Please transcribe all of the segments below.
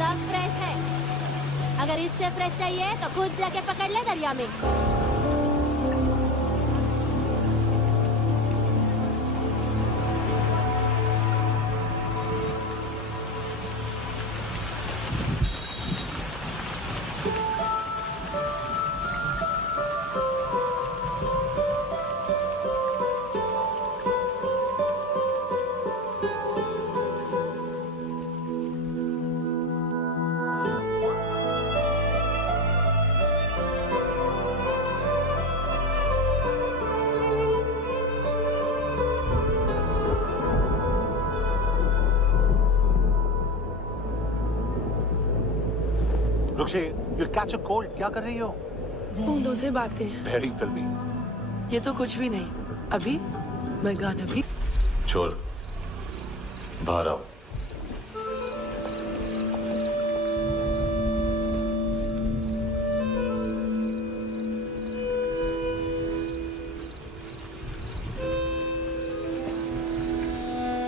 सब फ्रेश है। अगर इससे फ्रेश चाहिए तो खुद जाके पकड़ ले दरिया में। रुक्षी, you'll catch a cold. क्या कर रही हो? बूंदों से बातें। Very filmy. ये तो कुछ भी नहीं। अभी मैं गाना भी। छोड़, बाहर आओ।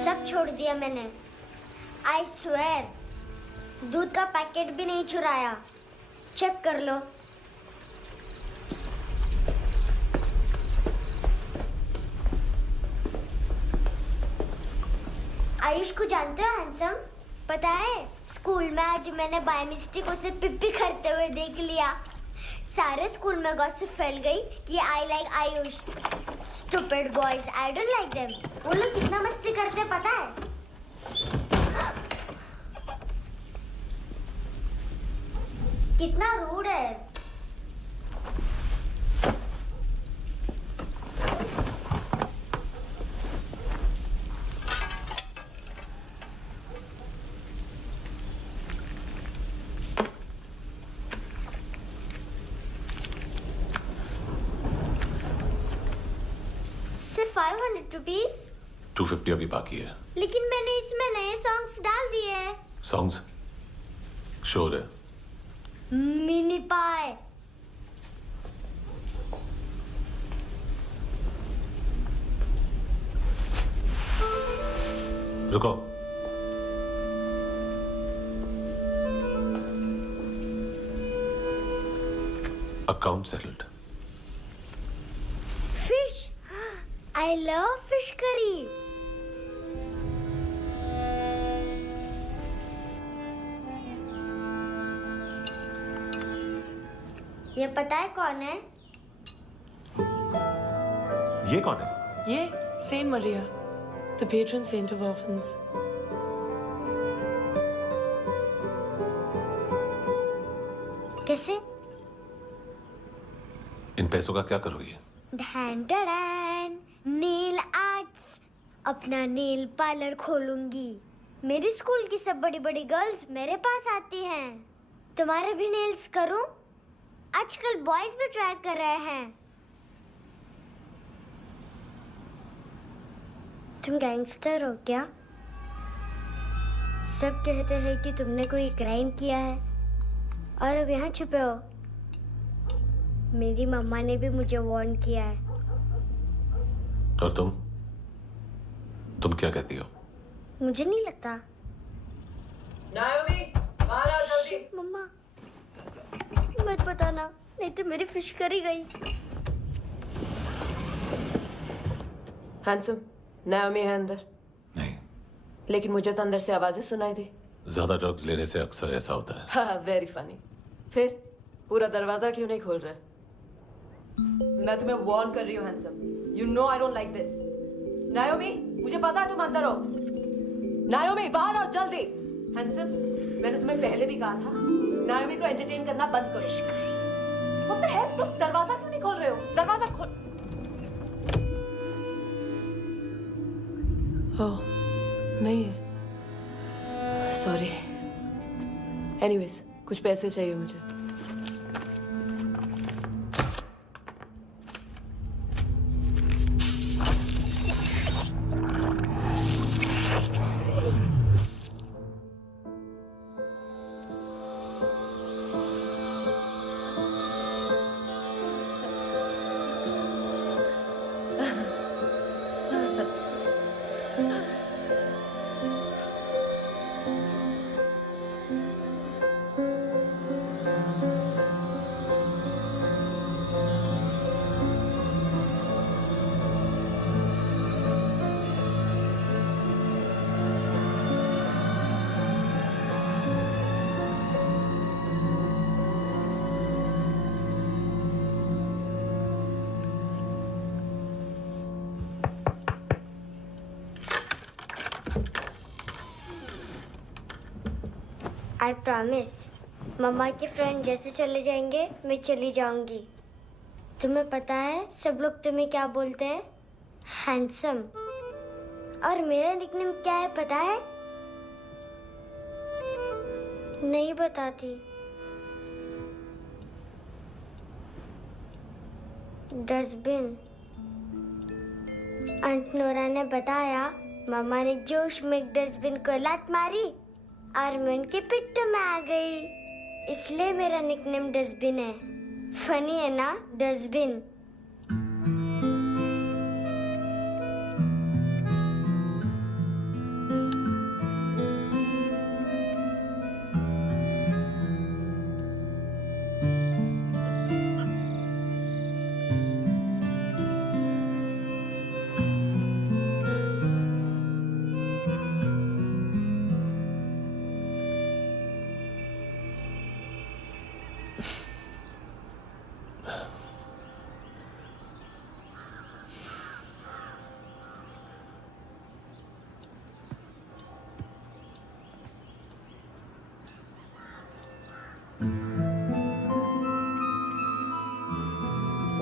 सब छोड़ दिया मैंने। I swear, दूध का पैकेट भी नहीं चुराया। चेक कर लो। आयुष को जानते हो हैंडसम? पता है, स्कूल में आज मैंने बाय मिस्टेक उसे पिप्पी करते हुए देख लिया। सारे स्कूल में गॉसिप फैल गई कि I like Ayush. Stupid boys, I don't like them. वो लोग कितना मस्ती करते पता है? कितना रूड है। सिर्फ 500 रुपीस? 250 अभी बाकी है। लेकिन मैंने इसमें नए सॉन्ग्स डाल दिए हैं। Songs? Sure है। मिनी पाए। रुको। Account settled. Fish. I love fish curry. ये पता है कौन है? ये कौन है? ये Saint Maria, the patron saint of orphans. कैसे? इन पैसों का क्या करोगी? ढैन ढैन, नेल आर्ट्स। अपना नेल पार्लर खोलूंगी। मेरी स्कूल की सब बड़ी बड़ी गर्ल्स मेरे पास आती हैं। तुम्हारे भी नेल्स करूं? आजकल बॉयज भी ट्राई कर रहे हैं। तुम गैंगस्टर हो क्या? सब कहते हैं कि तुमने कोई क्राइम किया है और अब यहाँ छुपे हो। मेरी मम्मा ने भी मुझे वार्न किया है। और तुम क्या कहती हो? मुझे नहीं लगता। नायोमी, बाहर आ जल्दी। मम्मा, मत बताना, नहीं तो मेरी फिश करी गई। हैंडसम, नायोमी है अंदर। नहीं। लेकिन मुझे तो अंदर से आवाजें सुनाई दी। ज्यादा ड्रग्स लेने से अक्सर ऐसा होता है। हाँ, वेरी फनी। फिर पूरा दरवाजा क्यों नहीं खोल रहा? मैं तुम्हें वार्न कर रही हूँ handsome. You know I don't like this. नायोमी, मुझे पता है तुम अंदर हो। नायोमी, बाहर आओ जल्दी। हैंडसम, मैंने तुम्हें पहले भी कहा था नायोमी को एंटरटेन करना बंद करो। What the hell? तुम दरवाजा क्यों नहीं खोल रहे हो? दरवाजा खोल। ओह, नहीं है। सॉरी। एनीवेज, कुछ पैसे चाहिए मुझे। I promise. मम्मा के फ्रेंड जैसे चले जाएंगे मैं चली जाऊंगी। तुम्हें पता है सब लोग तुम्हें क्या बोलते हैं? हैंडसम। और मेरा निकनेम क्या है पता है? नहीं बताती। डस्टबिन। आंट नोरा ने बताया मामा ने जोश में एक डस्टबिन को लात मारी और मैं उनके पिट्ठू में आ गई, इसलिए मेरा निकनेम डस्टबिन है। फनी है ना डस्टबिन?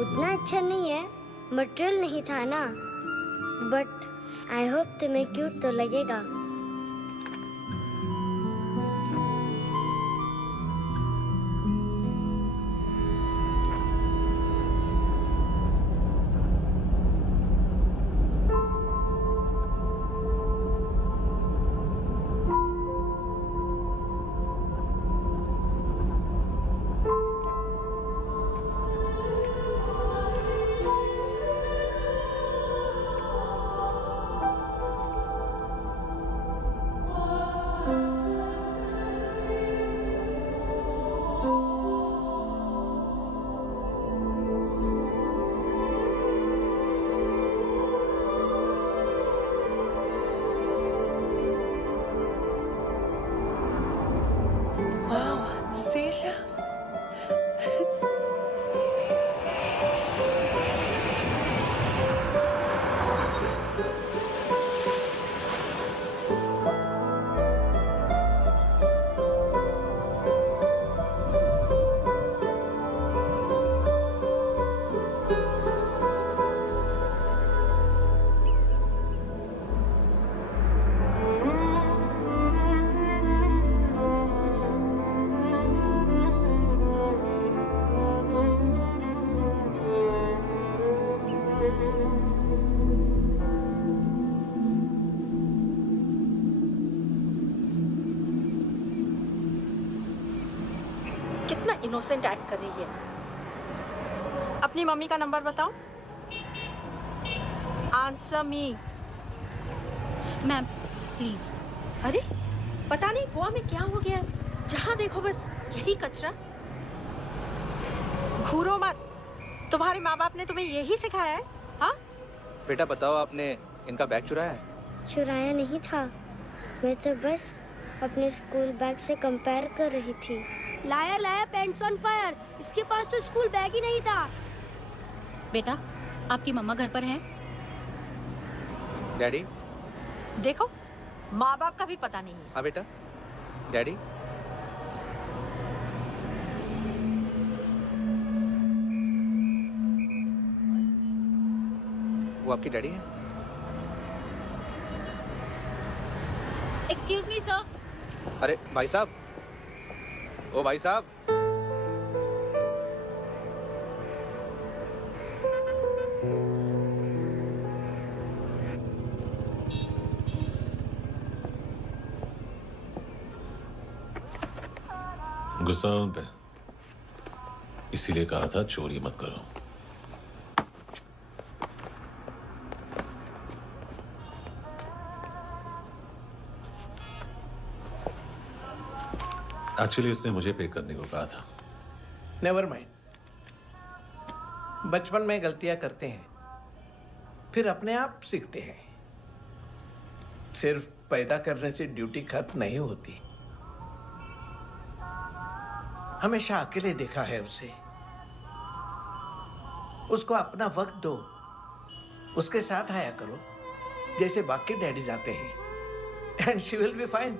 उतना अच्छा नहीं है, मटेरियल नहीं था ना, बट आई होप तुम्हें क्यूट तो लगेगा। Seashells? कितना इनोसेंट एक्ट कर रही है। अपनी मम्मी का नंबर बताओ। Answer me. Ma'am please. अरे पता नहीं गोवा में क्या हो गया, जहाँ देखो बस यही कचरा। घूरो मत, तुम्हारे माँ बाप ने तुम्हें यही सिखाया है? हाँ बेटा बताओ, आपने इनका बैग चुराया है? चुराया नहीं था, मैं तो बस अपने स्कूल बैग से कंपेयर कर रही थी। लाया लाया पैंट्स ऑन फायर, इसके पास तो स्कूल बैग ही नहीं था। बेटा आपकी मम्मा घर पर है? डैडी? देखो माँ बाप का भी पता नहीं है। हाँ बेटा। डैडी? वो आपकी डैडी है? Excuse me sir. अरे भाई साहब, ओ भाई साहब। गुस्सा है उन पे, इसीलिए कहा था चोरी मत करो। एक्चुअली उसने मुझे पे करने को कहा था। नेवर माइंड, बचपन में गलतियां करते हैं, फिर अपने आप सीखते हैं। सिर्फ पैदा करने से ड्यूटी खत्म नहीं होती। हमेशा अकेले देखा है उसे। उसको अपना वक्त दो, उसके साथ आया करो जैसे बाकी डैडीज आते हैं, and she will be fine.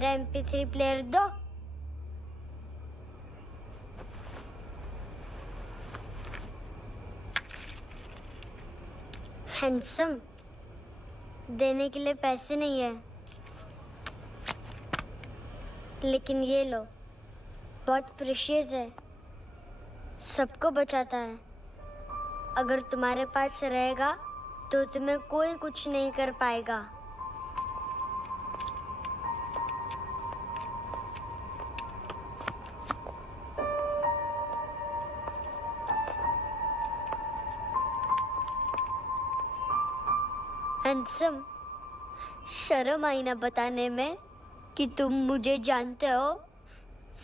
मेरा MP3 प्लेयर दो। हैंडसम, देने के लिए पैसे नहीं है, लेकिन ये लो, बहुत प्रेशियस है, सबको बचाता है। अगर तुम्हारे पास रहेगा तो तुम्हें कोई कुछ नहीं कर पाएगा। हैंडसम, शर्म आई ना बताने में कि तुम मुझे जानते हो।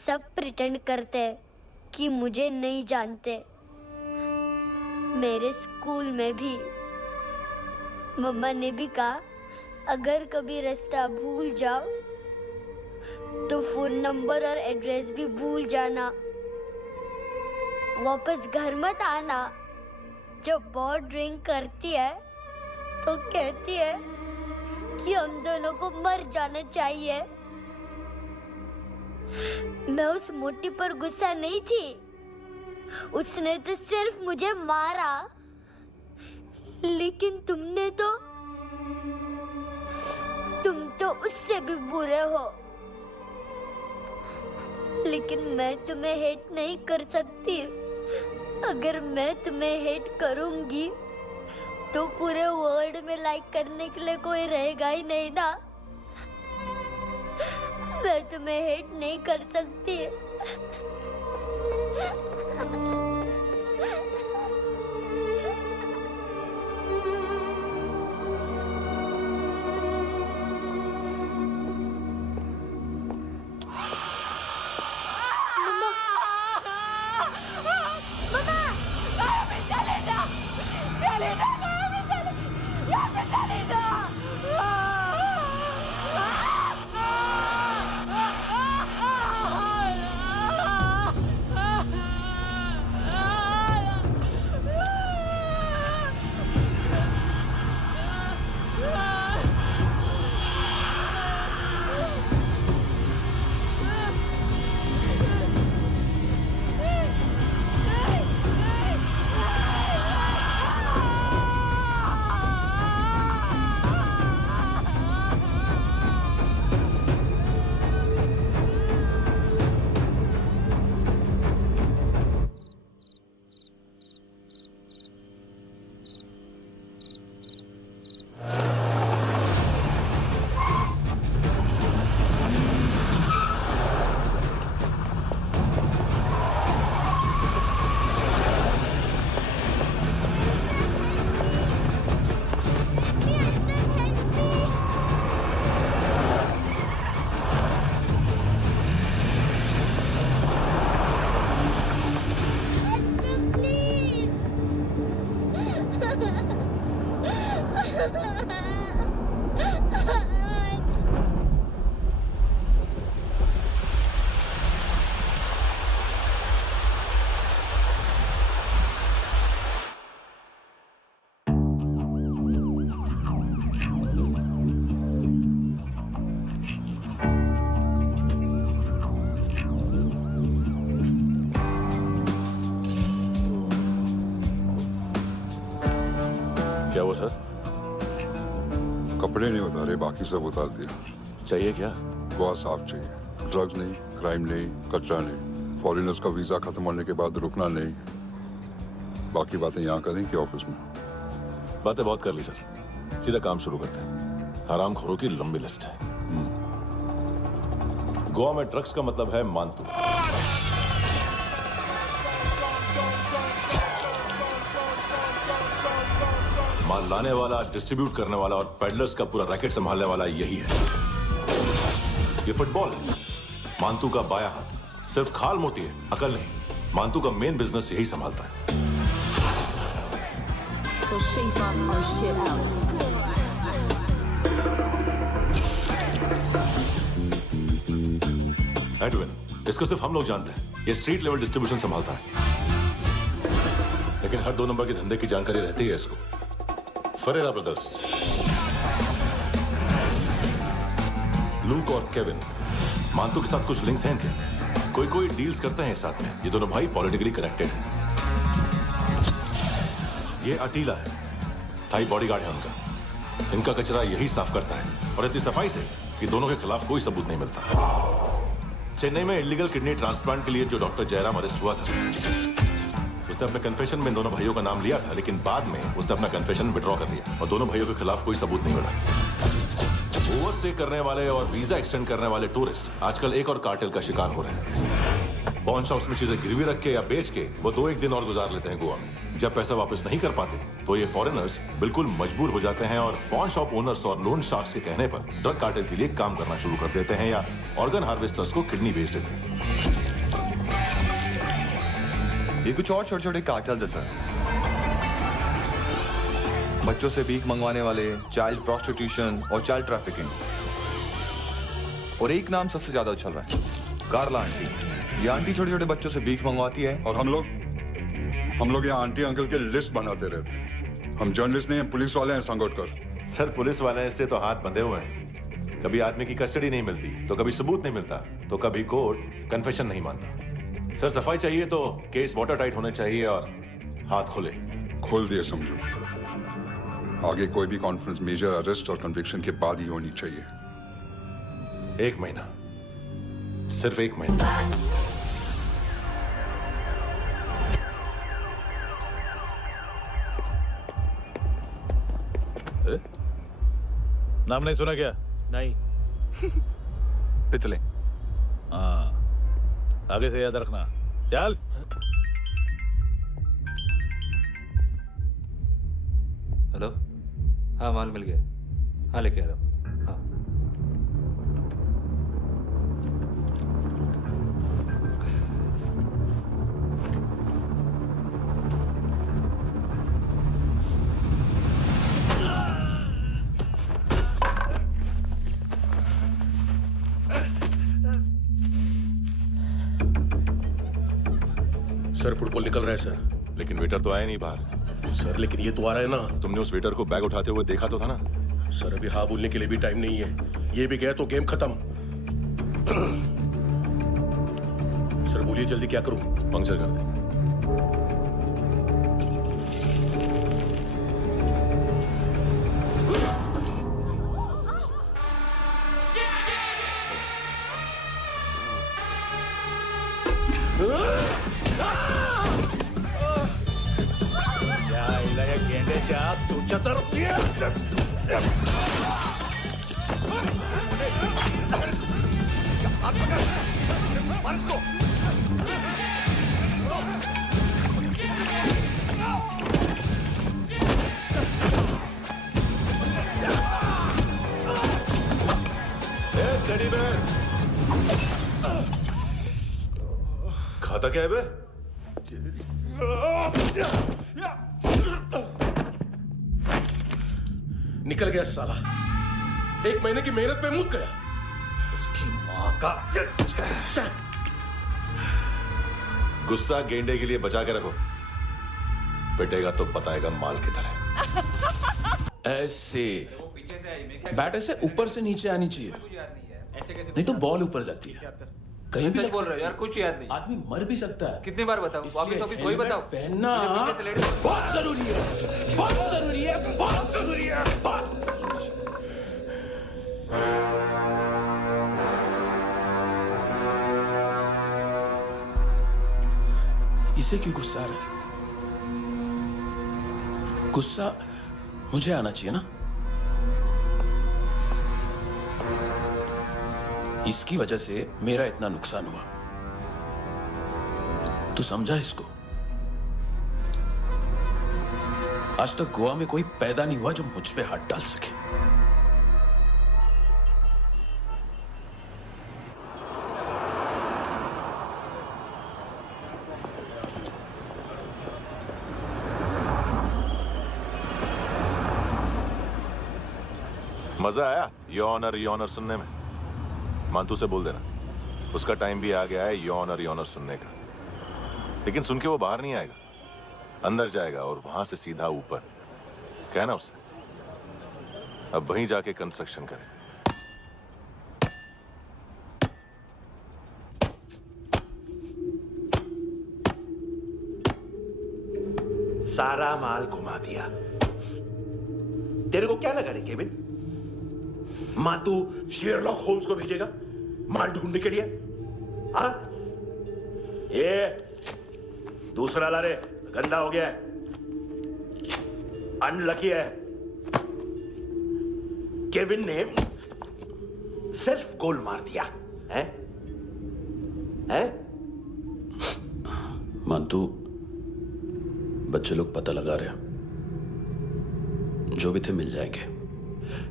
सब प्रिटेंड करते हैं कि मुझे नहीं जानते। मेरे स्कूल में भी मम्मा ने भी कहा, अगर कभी रास्ता भूल जाओ तो फोन नंबर और एड्रेस भी भूल जाना, वापस घर मत आना। जब बहुत ड्रिंक करती है तो कहती है कि हम दोनों को मर जाना चाहिए। मैं उस मोटी पर गुस्सा नहीं थी, उसने तो सिर्फ मुझे मारा, लेकिन तुम तो उससे भी बुरे हो। लेकिन मैं तुम्हें हेट नहीं कर सकती। अगर मैं तुम्हें हेट करूंगी तो पूरे वर्ल्ड में लाइक करने के लिए कोई रहेगा ही नहीं ना। मैं तुम्हें हेट नहीं कर सकती। क्या हुआ सर? कपड़े नहीं उतारे, बाकी सब उतार दिया। चाहिए क्या? गोवा साफ चाहिए। ड्रग्स नहीं, क्राइम नहीं, कचरा नहीं। फॉरेनर्स का वीजा खत्म होने के बाद रुकना नहीं। बाकी बातें यहाँ करें कि ऑफिस में? बातें बहुत कर ली सर, सीधा काम शुरू करते हैं। हरामखोरों की लंबी लिस्ट है। गोवा में ड्रग्स का मतलब है मानतू। माल लाने वाला, डिस्ट्रीब्यूट करने वाला और पेडलर्स का पूरा रैकेट संभालने वाला यही है। ये फुटबॉल है, मानतू का बाया हाथ। सिर्फ खाल मोटी है, अकल नहीं। मानतू का मेन बिजनेस यही संभालता है। So shape up or shit out. Edwin, इसको सिर्फ हम लोग जानते हैं। ये स्ट्रीट लेवल डिस्ट्रीब्यूशन संभालता है, लेकिन हर 2 नंबर के धंधे की जानकारी रहती है इसको। फरेरा ब्रदर्स, लूक और केविन, मानतू के साथ कुछ लिंक्स हैं इनके। कोई कोई डील्स करते हैं साथ में। ये दोनों भाई पॉलिटिकली कनेक्टेड हैं। ये अटीला है, थाई बॉडीगार्ड है उनका। इनका कचरा यही साफ करता है और इतनी सफाई से कि दोनों के खिलाफ कोई सबूत नहीं मिलता। चेन्नई में इलीगल किडनी ट्रांसप्लांट के लिए जो डॉक्टर जयराम अरेस्ट हुआ था, उसने अपने कन्फेशन में इन दोनों भाइयों का नाम लिया था, लेकिन बाद में उसने अपना कन्फेशन विड्रॉ कर दिया और दोनों भाइयों के खिलाफ कोई सबूत नहीं मिला। ओवरस्टे करने वाले और वीजा एक्सटेंड करने वाले टूरिस्ट आजकल एक और कार्टेल का शिकार हो रहे हैं। पॉन शॉप्स में चीजें गिरवी रख के या बेच के वो 2-1 दिन और गुजार लेते हैं गोवा में। जब पैसा वापस नहीं कर पाते तो ये फॉरेनर्स बिल्कुल मजबूर हो जाते हैं और पॉन शॉप ओनर्स और लोन शार्क्स के कहने पर ड्रग कार्टेल के लिए काम करना शुरू कर देते हैं या ऑर्गन हार्वेस्टर्स को किडनी बेच देते हैं। ये कुछ और छोटे छोटे कार्टेल्स है सर। बच्चों से भीख मंगवाने वाले, चाइल्ड प्रोस्टिट्यूशन और चाइल्ड ट्रैफिकिंग। और एक नाम सबसे ज्यादा उछल रहा है, कार्ला आंटी। ये आंटी छोटे छोटे बच्चों से भीख मंगवाती है और हम लोग यहाँ आंटी अंकल के लिस्ट बनाते रहते हैं। हम जर्नलिस्ट नहीं हैं, पुलिस वाले हैं संगोटकर। सर पुलिस वाले हैं, इससे तो हाथ बंधे हुए हैं। कभी आदमी की कस्टडी नहीं मिलती तो कभी सबूत नहीं मिलता तो कभी कोर्ट कन्फेशन नहीं मानता। सर सफाई चाहिए तो केस वाटर टाइट होने चाहिए और हाथ खुले। खोल दिए समझो। आगे कोई भी कॉन्फ्रेंस मेजर अरेस्ट और कन्विक्शन के बाद ही होनी चाहिए। 1 महीना, सिर्फ 1 महीना। नाम नहीं सुना क्या? नहीं। पितले। हाँ, आगे से याद रखना। चल। हेलो, हाँ माल मिल गया। हाँ लेके आ रहा हूँ। हाँ सर फुटबॉल निकल रहा है सर। लेकिन वेटर तो आया नहीं बाहर। सर लेकिन ये तो आ रहा है ना। तुमने उस वेटर को बैग उठाते हुए देखा तो था ना? सर अभी हाँ बोलने के लिए भी टाइम नहीं है। ये भी गया तो गेम खत्म। सर बोलिए जल्दी क्या करूं? पंक्चर कर दे। तू चतर। टेडी बेयर खाता क्या है बे? निकल गया साला। 1 महीने की मेहनत पे मुक गया। उसकी माँ का। गुस्सा गेंडे के लिए बचा के रखो, पिटेगा तो बताएगा माल किधर है। ऐसे बैट ऐसे ऊपर से नीचे आनी चाहिए, नहीं तो बॉल ऊपर जाती है। कहीं भी बोल रहे हो यार, कुछ याद नहीं। आदमी मर भी सकता है। कितनी बार बताऊं? वापस ऑफिस वही बताओ। पहनना बहुत जरूरी है, बहुत जरूरी है, बहुत जरूरी है, बहुत जरूरी है। इसे क्यों गुस्सा आ रहा है? गुस्सा मुझे आना चाहिए ना। इसकी वजह से मेरा इतना नुकसान हुआ। तू समझा इसको? आज तक गोवा में कोई पैदा नहीं हुआ जो मुझ पे हाथ डाल सके। मजा आया योनर सुनने में? मानतू से बोल देना उसका टाइम भी आ गया है योनर सुनने का। लेकिन सुन के वो बाहर नहीं आएगा, अंदर जाएगा और वहां से सीधा ऊपर। कहना उसे, अब वहीं जाके कंस्ट्रक्शन करे। सारा माल घुमा दिया। तेरे को क्या लगा रे केविन? मां तू शेरलॉक होम्स को भेजेगा माल ढूंढने के लिए? हाँ, ये दूसरा ला रे, गंदा हो गया है, अनलकी है। केविन ने सेल्फ गोल मार दिया है? मानतू, बच्चे लोग पता लगा रहे हैं, जो भी थे मिल जाएंगे।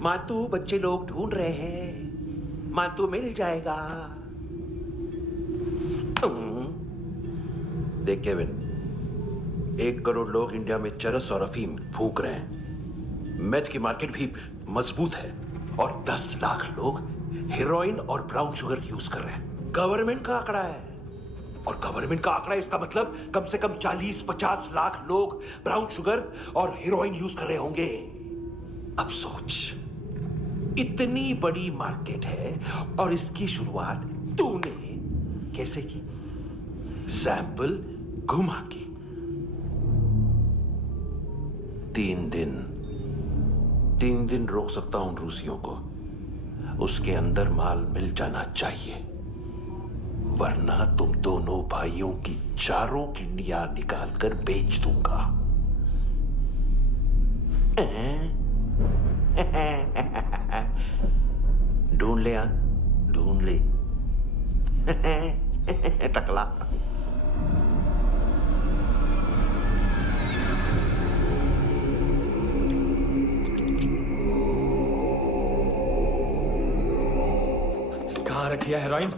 मातू बच्चे लोग ढूंढ रहे हैं, मातू मिल जाएगा। देख केविन, 1 करोड़ लोग इंडिया में चरस और अफीम फूंक रहे हैं। मेथ की मार्केट भी मजबूत है और 10 लाख लोग हेरोइन और ब्राउन शुगर यूज कर रहे हैं। गवर्नमेंट का आंकड़ा है, और गवर्नमेंट का आंकड़ा, इसका मतलब कम से कम 40-50 लाख लोग ब्राउन शुगर और हेरोइन यूज कर रहे होंगे। अब सोच, इतनी बड़ी मार्केट है और इसकी शुरुआत तूने कैसे की? सैंपल घुमा के। 3 दिन रोक सकता हूं रूसियों को, उसके अंदर माल मिल जाना चाहिए, वरना तुम दोनों भाइयों की चारों किडनियां निकाल कर बेच दूंगा। ढूंढ ले, ढूंढ ले टकला। कहाँ रखी है हेरोइन?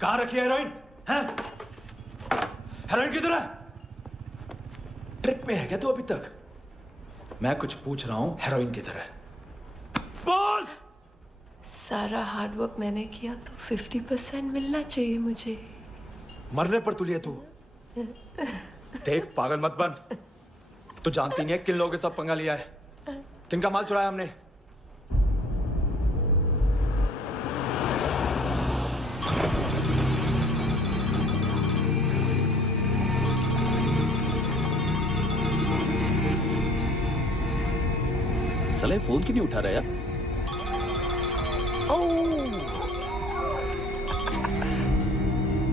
कहाँ रखी है हेरोइन? हैं? हेरोइन किधर है? ट्रिप में है क्या तू अभी तक? मैं कुछ पूछ रहा हूं, हेरोइन किधर है? बोल! सारा हार्ड वर्क मैंने किया तो 50% मिलना चाहिए मुझे। मरने पर तुलिए तू। देख, पागल मत बन। तू जानती नहीं है किन लोगों के साथ पंगा लिया है, किनका माल चुराया हमने। साले फोन क्यों नहीं उठा रहा यार?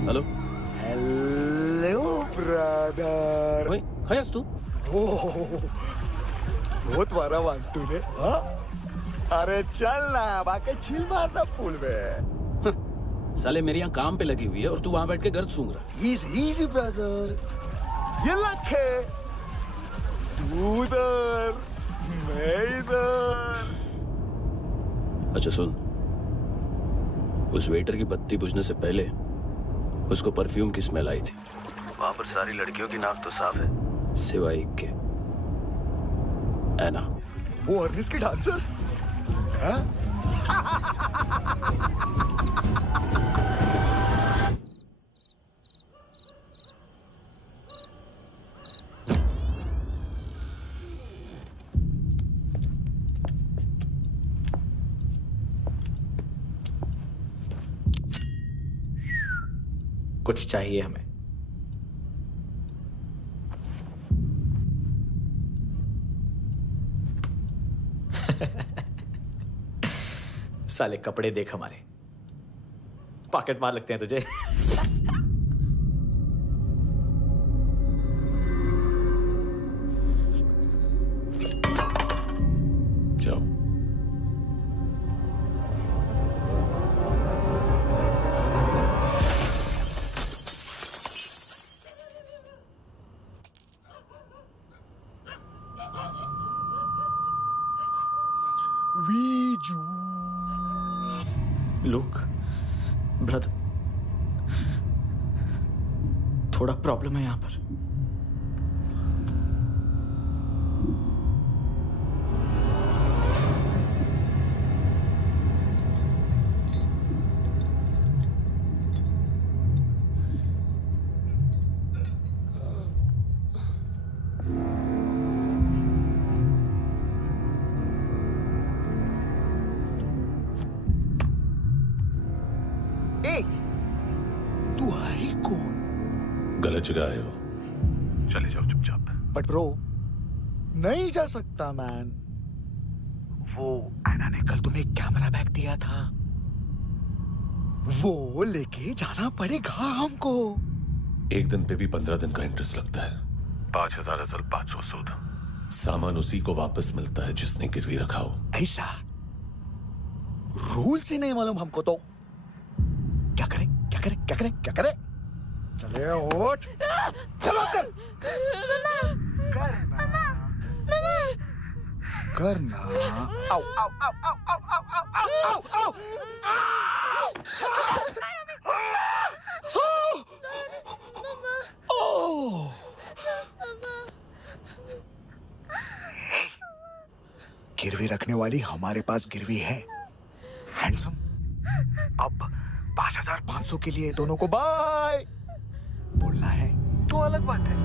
Hello hello brother. ओए, खयास तू? बहुत मारा वांटू ने। हाँ? अरे चल ना, बाकी छील मारना पूल में। साले मेरी यहाँ काम पे लगी हुई है और तू वहां बैठ के गर्द सूंघ रहा। इजी ब्रदर, ये लक है। तू उधर, मैं इधर। अच्छा सुन, उस वेटर की बत्ती बुझने से पहले उसको परफ्यूम की स्मेल आई थी। वहां पर सारी लड़कियों की नाक तो साफ है, सिवाय एक के, एना। वो अर्निस की डांसर? हाँ? कुछ चाहिए हमें। साले कपड़े देख हमारे, पॉकेट मार लगते हैं तुझे। जाओ। लुक ब्रदर, थोड़ा प्रॉब्लम है यहां पर। तू है कौन? गलत जगह आए हो, चले जाओ चुपचाप। बट ब्रो, नहीं जा सकता मैन। वो एना ने कल तुम्हें कैमरा बैग दिया था, वो लेके जाना पड़ेगा हमको। एक दिन पे भी 15 दिन का इंटरेस्ट लगता है। 5,000 असल 500 सूद। सामान उसी को वापस मिलता है जिसने गिरवी रखा हो। ऐसा रूल्स ही नहीं मालूम हमको तो। क्या करें क्या करें क्या करें क्या करें? चले उठ, चलो कर करना। आओ आओ आओ आओ आओ आओ आओ आओ आओ। गिरवी रखने वाली हमारे पास गिरवी है हैंडसम। अब 5,500 के लिए दोनों को बाय बोलना है तो अलग बात है।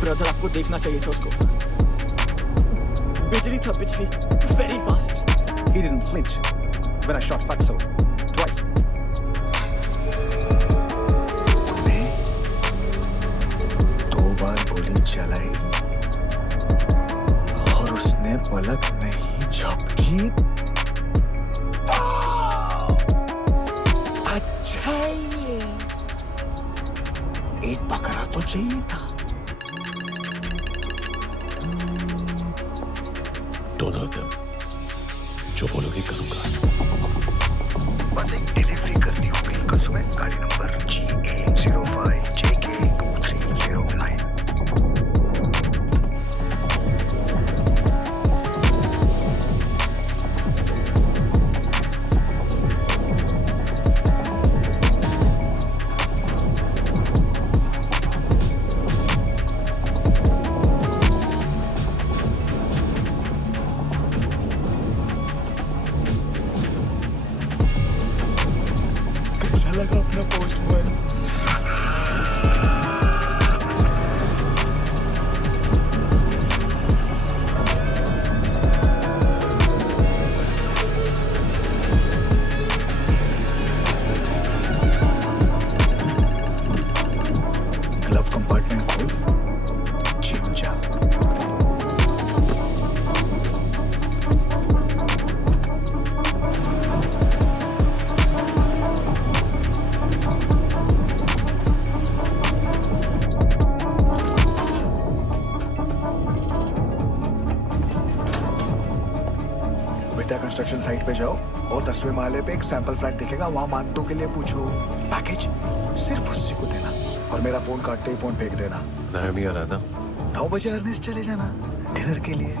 ब्रदर आपको देखना चाहिए था उसको। बिजली था, बिजली very fast. He didn't flinch when I shot Fatso twice. तूने 2 बार गोली चलाई और उसने पलक नहीं झपकी। अच्छा ये एक बकरा तो चाहिए था। Don't hurt them. जो बोलोगे करूंगा। बस एक डिलीवरी करनी होगी कल सुबह, गाड़ी नंबर GA05JK2309। लगा अपना पोस्टमैन। ग्लव कंपार्टमेंट खोल, जिम जा। कंस्ट्रक्शन साइट पे जाओ और 10वें माले पे एक सैंपल फ्लैट दिखेगा, वहां मानतो के लिए पूछो। पैकेज सिर्फ उसी को देना और मेरा फोन काटते ही फोन फेंक देना। नायोमी आ रहा ना? 9 बजे अर्नेस्ट चले जाना डिनर के लिए।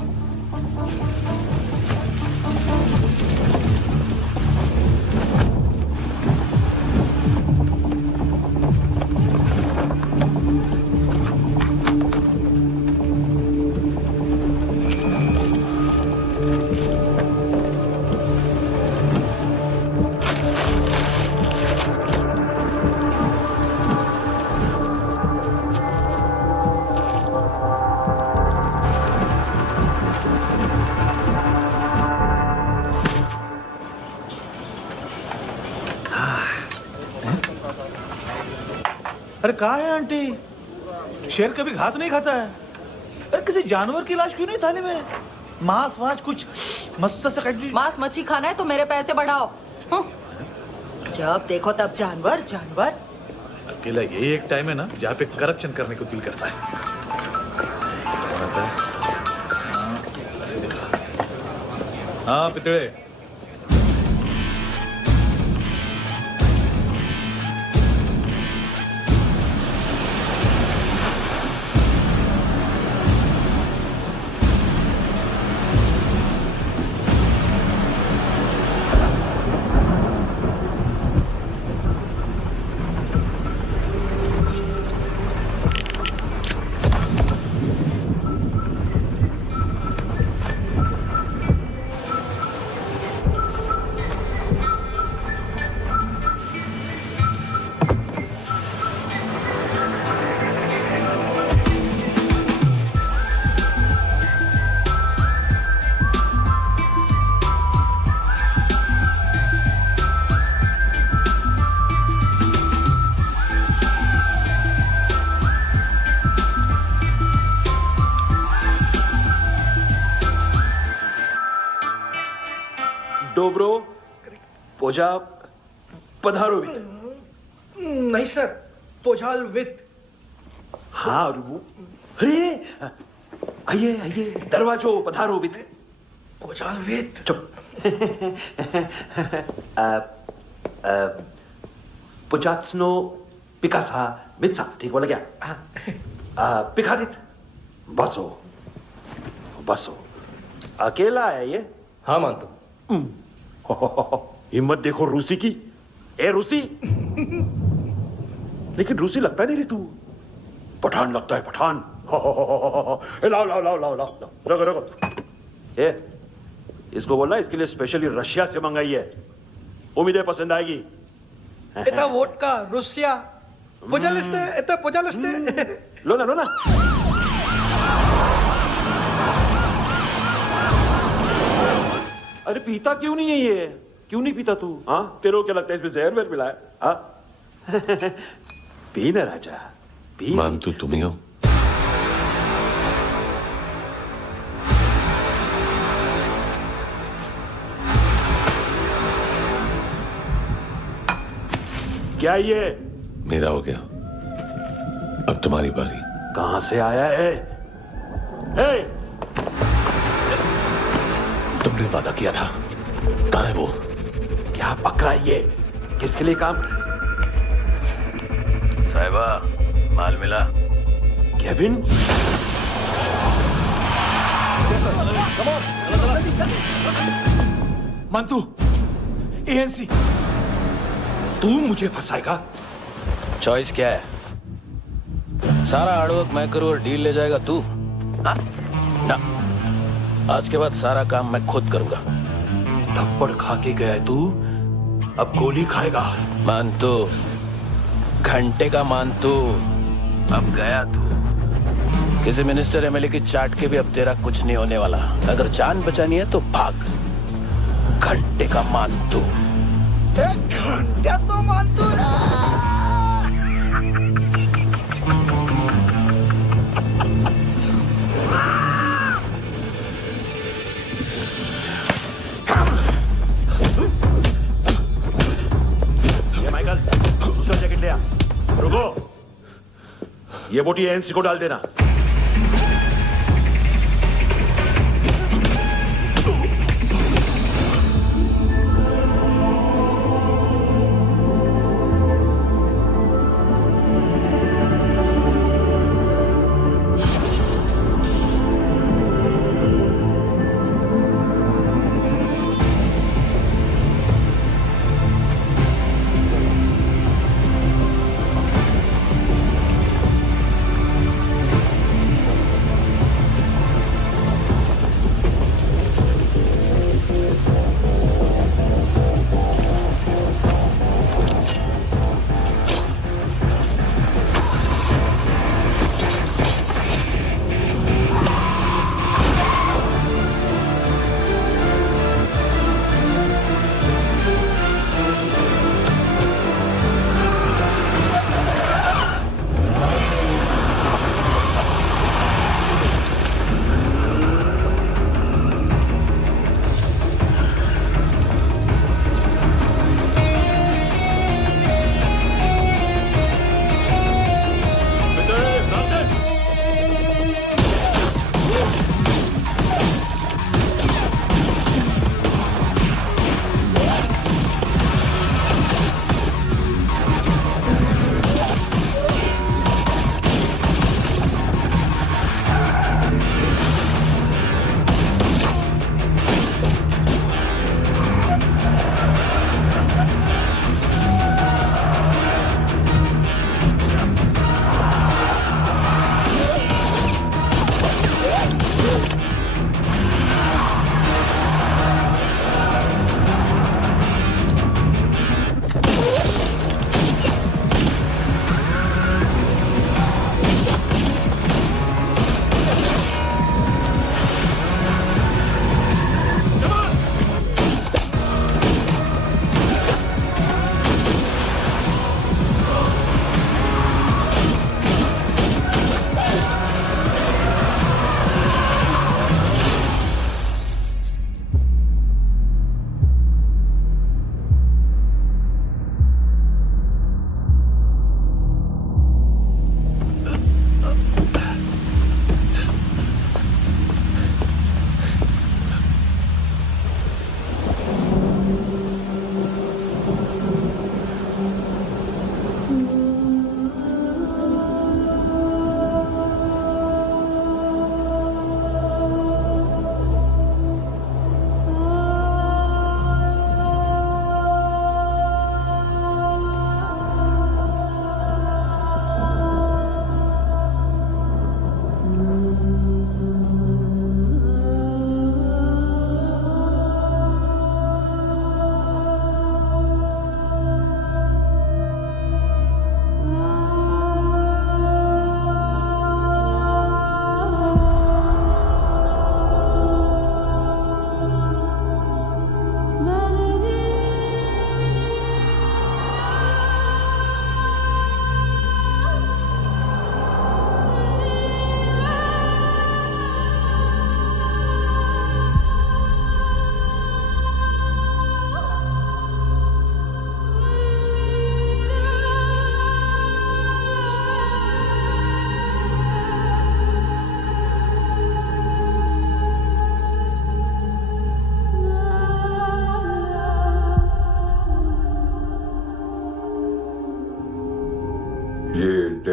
अरे कहाँ है आंटी? शेर कभी घास नहीं खाता है। अरे किसी जानवर की लाश क्यों नहीं थाली में? मांस वाच कुछ मस्त सा मांस मच्छी खाना है तो मेरे पैसे बढ़ाओ। जब देखो तब जानवर जानवर। अकेला यही एक टाइम है ना जहाँ पे करप्शन करने को दिल करता है। हाँ पितड़े, डोब्रो पोजा पधारोवित। नहीं सर, पोजाल विथ। हाँ अरे आइए आइए, दरवाजो पधारोवित। पोजाल विथ। चुप। पुचात्सनो पिकासा मित्सा, ठीक बोला क्या? पिखादित बसो बसो। अकेला है ये? हाँ मानतो। हिम्मत देखो रूसी की। ए रूसी, लेकिन रूसी लगता नहीं रे तू, पठान लगता है पठान। लाओ लाओ लाओ लाओ लाओ, रखो रखो। ए इसको बोलना इसके लिए स्पेशली रशिया से मंगाई है, उम्मीद है पसंद आएगी। इतना वोडका रुसिया पोजालिस्ते, इतना पोजालिस्ते। लो ना लो ना। अरे पीता क्यों नहीं है ये? क्यों नहीं पीता तू? हाँ तेरे को क्या लगता है इसमें जहर वहर मिला है? हाँ पी ना राजा पी। मानतू तुम ही हो? क्या ये? मेरा हो गया, अब तुम्हारी बारी। कहां से आया है? तुमने वादा किया था, कहां है वो? क्या पकड़ा ये? किसके लिए काम? साहिबा, माल मिला? केविन? मंतू, एएनसी। तू मुझे फंसाएगा? चॉइस क्या है? सारा हार्डवर्क मैं करूं और डील ले जाएगा तू? ना, आज के बाद सारा काम मैं खुद करूंगा। थप्पड़ खा के गया तू, अब गोली खाएगा। मानतू, घंटे का मानतू, अब गया तू। किसी मिनिस्टर एमएलए की चाट के भी अब तेरा कुछ नहीं होने वाला। अगर जान बचानी है तो भाग। घंटे का मानतू। घंटे तो मानतू रे। माइकल, दूसरा जैकेट ले आ। रुको, ये बोटी एएनसी को डाल देना।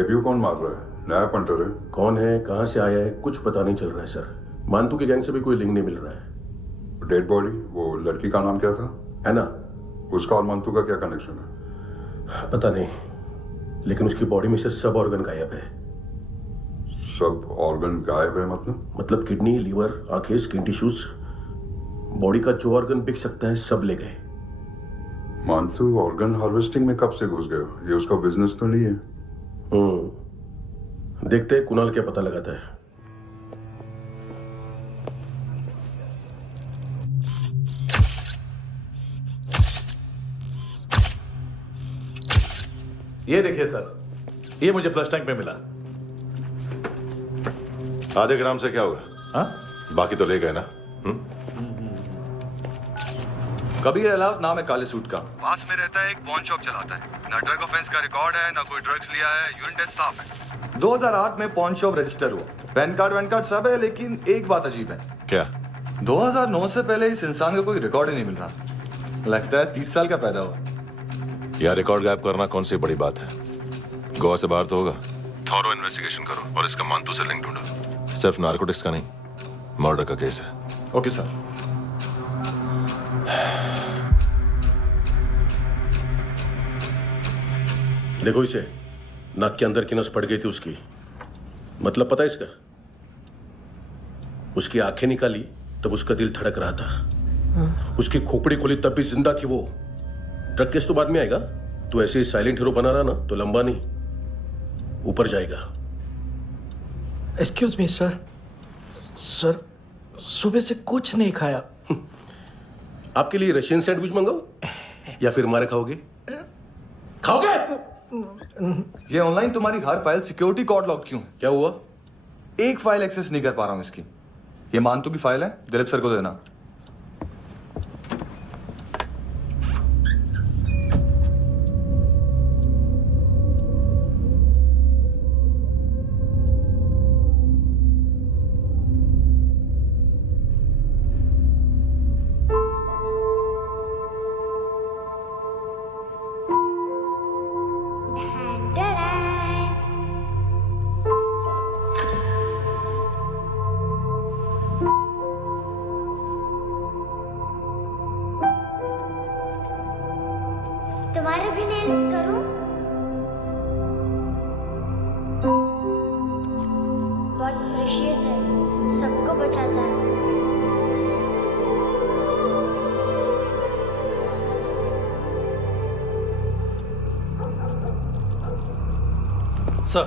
डेब्यू कौन मार रहा है? नया पंटर है। कौन है, कहाँ से आया है, कुछ पता नहीं चल रहा है सर। मानतू के गैंग से भी कोई लिंक नहीं मिल रहा है। डेड बॉडी, वो लड़की का नाम क्या था? है ना? उसका और मानतू का क्या कनेक्शन है? पता नहीं, लेकिन उसकी बॉडी में से सब ऑर्गन गायब है। सब ऑर्गन गायब है मतलब किडनी, लीवर, आंखें, स्किन टिश्यूज, बॉडी का जो ऑर्गन बिक सकता है सब ले गए। मानतू ऑर्गन हार्वेस्टिंग में कब से घुस गए? ये उसका बिजनेस तो नहीं है? देखते हैं कुणाल क्या पता लगाता है। ये देखिए सर, ये मुझे फ्लश टैंक में मिला। आधे ग्राम से क्या होगा? हाँ? बाकी तो ले गए ना? कबीर अलाउत नाम है काले सूट का। पास में रहता है, एक पॉन शॉप चलाता है। ना ड्रग ऑफेंस का रिकॉर्ड है, ना कोई ड्रग्स लिया है, यूरिन टेस्ट साफ है। 2008 में पॉन शॉप रजिस्टर हुआ, पैन कार्ड सब है, लेकिन एक बात अजीब है। क्या? 2009 से पहले इस इंसान का कोई रिकॉर्ड ही नहीं मिल रहा। लगता है 30 साल का पैदा हुआ। यह रिकॉर्ड गायब करना कौन सी बड़ी बात है? गोवा से बाहर तो होगा। थॉरो इन्वेस्टिगेशन करो और इसका मानतू से लिंक ढूंढो। सिर्फ नार्कोटिक्स का नहीं, मर्डर का केस है। Okay sir. देखो इसे, नाक के अंदर की नस पड़ गई थी उसकी। मतलब पता है इसका? उसकी आंखें निकाली तब उसका दिल धड़क रहा था। उसकी खोपड़ी खोली तब भी जिंदा थी वो। ड्रग केस तो बाद में आएगा। तो ऐसे ही साइलेंट हीरो बना रहा ना तो लंबा नहीं, ऊपर जाएगा। एक्सक्यूज मी सर, सर सुबह से कुछ नहीं खाया। आपके लिए रशियन सैंडविच मंगाओ या फिर मारे खाओगे? खाओगे? ये ऑनलाइन तुम्हारी हर फाइल सिक्योरिटी कोड लॉक क्यों है? क्या हुआ? एक फाइल एक्सेस नहीं कर पा रहा हूं इसकी। ये मानतू की फाइल है, दिलीप सर को देना। तुम्हारे भी नेल्स करूं? बहुत प्रेशियस है, सबको बचाता है। सर।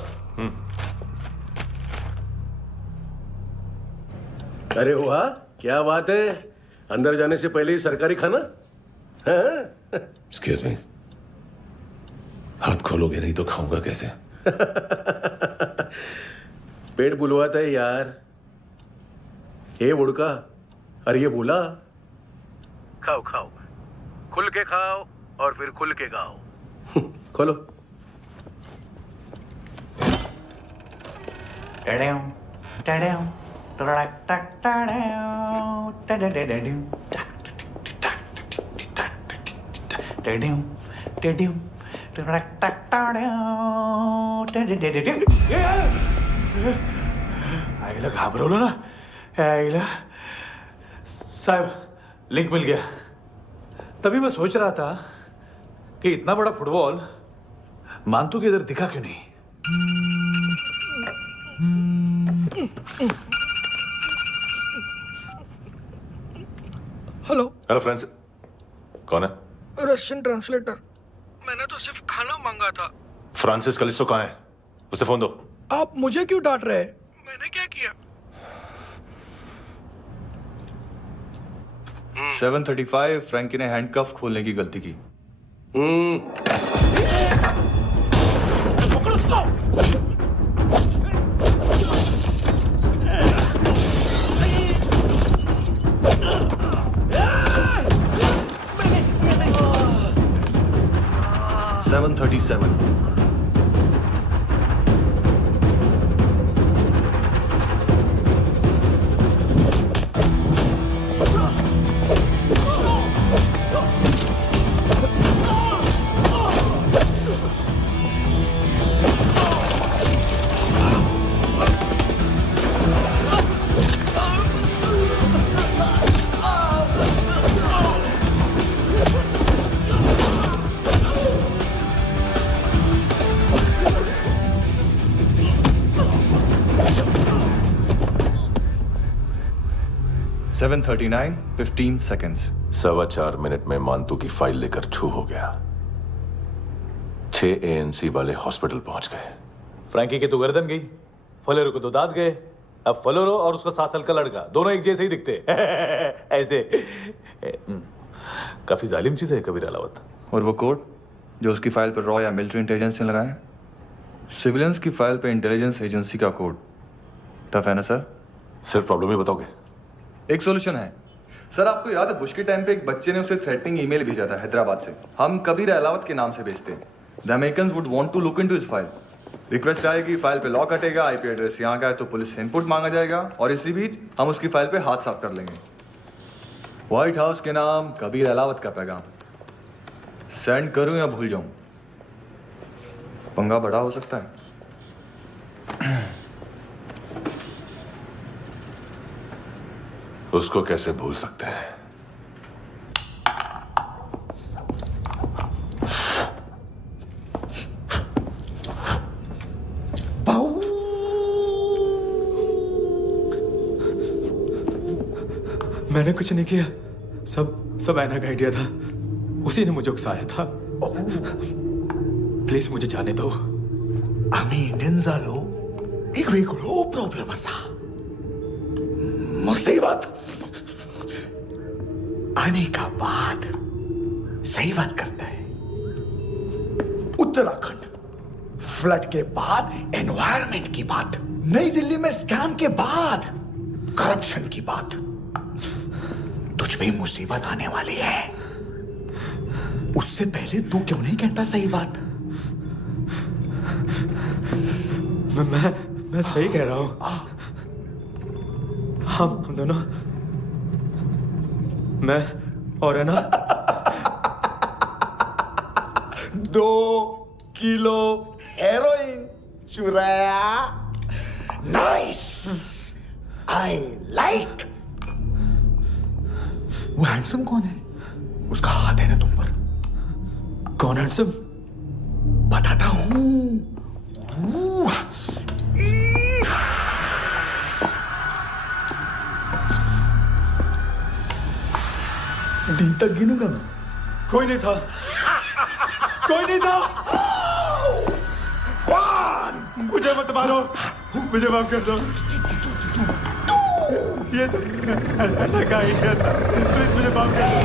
अरे वाह, क्या बात है। अंदर जाने से पहले ही सरकारी खाना। एक्सक्यूज मी, हाथ खोलोगे नहीं तो खाऊंगा कैसे? पेट बुलवाता है यार। ये बुड़का, अरे ये बोला। खाओ खाओ, खुल के खाओ और फिर खुल के गाओ। खोलो। आईला घाबरवलं ना। आईला साहब, लिंक मिल गया। तभी मैं सोच रहा था कि इतना बड़ा फुटबॉल मानतू के इधर दिखा क्यों नहीं। हेलो फ्रेंड्स, कौन है? Russian translator. मैंने तो सिर्फ खाना मांगा था। फ्रांसिस कलिस्टो कहाँ है? उसे फोन दो। आप मुझे क्यों डांट रहे हैं? मैंने क्या किया? 735 फ्रैंकी ने हैंडकफ खोलने की गलती की। पकड़ो उसको। 737। 7:39, 15 seconds. 4.25 मिनट में मानतू की फाइल लेकर छू हो गया। 6 ANC वाले हॉस्पिटल पहुंच गए। फ्रैंकी की तो गर्दन गई, फलेरो को तो दांत गए। अब फलेरो और उसका 7 साल का लड़का दोनों एक जैसे ही दिखते ऐसे। काफी जालिम चीज है कबीर अलावत। और वो कोड जो उसकी फाइल पर रॉ या मिलिट्री इंटेलिजेंस ने लगाया, सिविलियंस की फाइल पे इंटेलिजेंस एजेंसी का कोड। टफ है ना सर? सिर्फ प्रॉब्लम ही बताओगे? एक सॉल्यूशन है सर। आपको याद है बुश के टाइम पे एक बच्चे ने उसे थ्रेटनिंग ईमेल भेजा था हैदराबाद से। हम कबीर अलावत के नाम से भेजते हैं। The Americans would want to look into his file. Request आएगी, फाइल पे लॉक हटेगा, आईपी एड्रेस यहाँ का है तो पुलिस से इनपुट मांगा जाएगा और इसी बीच हम उसकी फाइल पे हाथ साफ कर लेंगे। व्हाइट हाउस के नाम कबीर अलावत का पैगाम। सेंड करूं या भूल जाऊं? पंगा बड़ा हो सकता है। उसको कैसे भूल सकते हैं? मैंने कुछ नहीं किया, सब ऐना का आइडिया था। उसी ने मुझे उकसाया था। प्लीज मुझे जाने दो। आम्ही इंडियन झालो एक वेगळो प्रॉब्लेम असा। मुसीबत आने का बाद सही बात करता है। उत्तराखंड फ्लड के बाद एनवायरनमेंट की बात, नई दिल्ली में स्कैम के बाद करप्शन की बात। तुझ पे मुसीबत आने वाली है, उससे पहले तू क्यों नहीं कहता सही बात? मैं सही कह रहा हूं। हम दोनों, मैं और है ना 2 किलो हेरोइन चुराया। Nice, I like. वो हैंडसम कौन है? उसका हाथ है ना तुम पर? कौन हैंडसम? बताता हूं। डी तक गिनूंगा मैं। कोई नहीं था, कोई नहीं था। मुझे मत मारो, मुझे माफ कर दो। ये सब ऐना का आइडिया था। प्लीज मुझे माफ कर दो।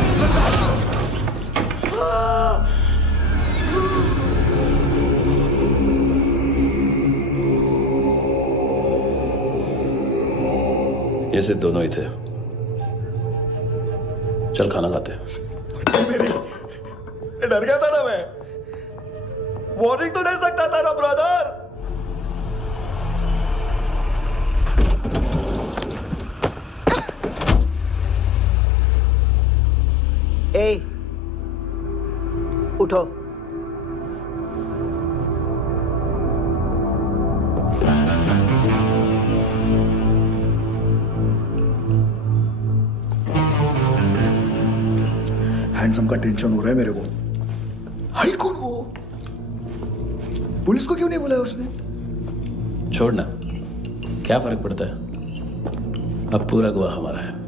ये सिर्फ दोनों ही थे। चल खाना खाते हैं। डर गया था ना मैं। वार्निंग तो दे सकता था ना ब्रदर। ए, उठो। हैंडसम का टेंशन हो रहा है मेरे को। हाई कौन वो? पुलिस को क्यों नहीं बुलाया उसने? छोड़ना, क्या फर्क पड़ता है? अब पूरा गवाह हमारा है।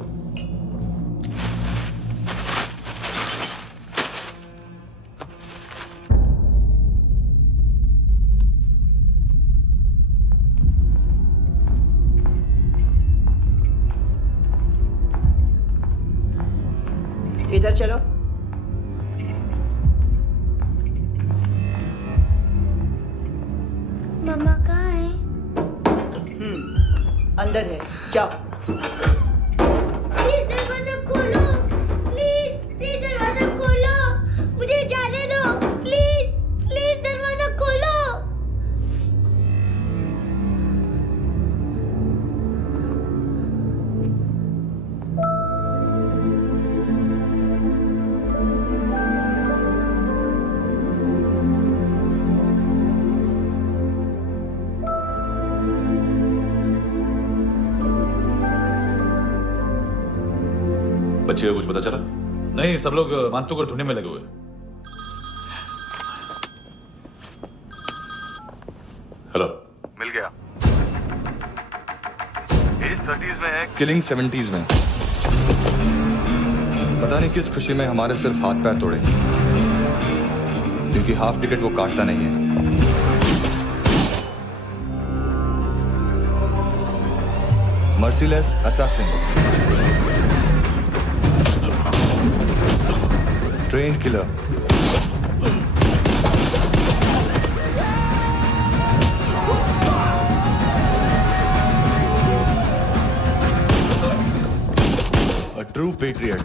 इधर चलो। मम्मा कहाँ है? अंदर है, जाओ। प्लीज दरवाजा खोलो, प्लीज दरवाजा खोलो, मुझे जाने दो। प्लीज दरवाजा खोलो। बच्चे को कुछ पता चला? नहीं, सब लोग मानतू को ढूंढने में लगे हुए। हेलो, मिल गया। एज 30s में है, किलिंग 70s में। पता नहीं किस खुशी में हमारे सिर्फ हाथ पैर तोड़े, क्योंकि हाफ टिकट वो काटता नहीं है। Merciless assassin, train killer, a true patriot.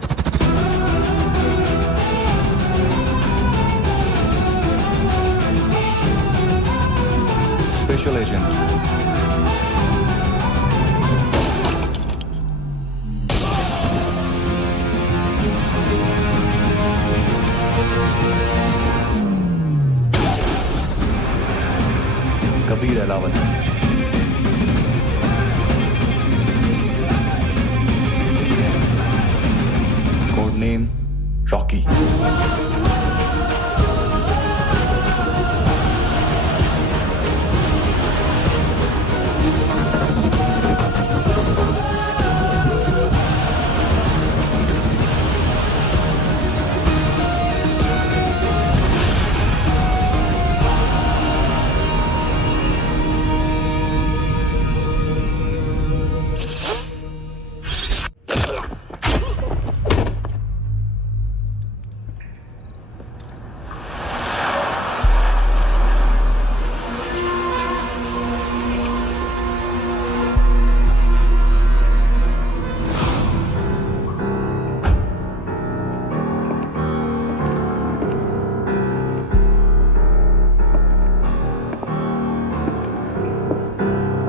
Special agent. Kabir Ahlawat. Code name Rocky.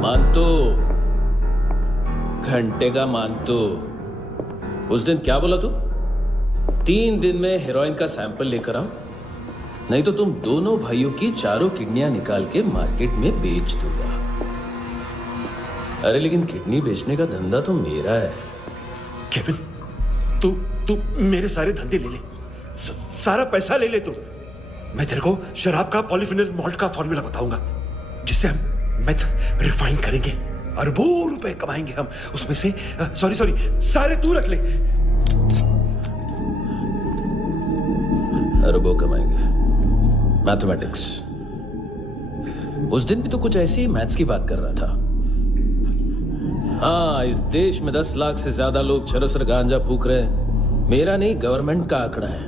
मानतो, घंटे का मानतो, उस दिन क्या बोला तू? 3 दिन में हेरोइन का सैंपल लेकर आओ, नहीं तो तुम दोनों भाइयों की चारों किडनियां निकाल के मार्केट में बेच दूंगा। अरे लेकिन किडनी बेचने का धंधा तो मेरा है। केविन, तू मेरे सारे धंधे ले ले, सारा पैसा ले ले तू। मैं तेरे को शराब का पॉलीफिनल मॉल्ट का फॉर्मूला बताऊंगा, जिससे हम मेथ रिफाइन करेंगे, अरबों रुपए कमाएंगे हम उसमें से। सॉरी सारे तू रख ले। अरबों कमाएंगे, मैथमेटिक्स। उस दिन भी तो कुछ ऐसी मैथ्स की बात कर रहा था। हाँ, इस देश में 10 लाख से ज्यादा लोग चरस और गांजा फूक रहे हैं। मेरा नहीं, गवर्नमेंट का आंकड़ा है।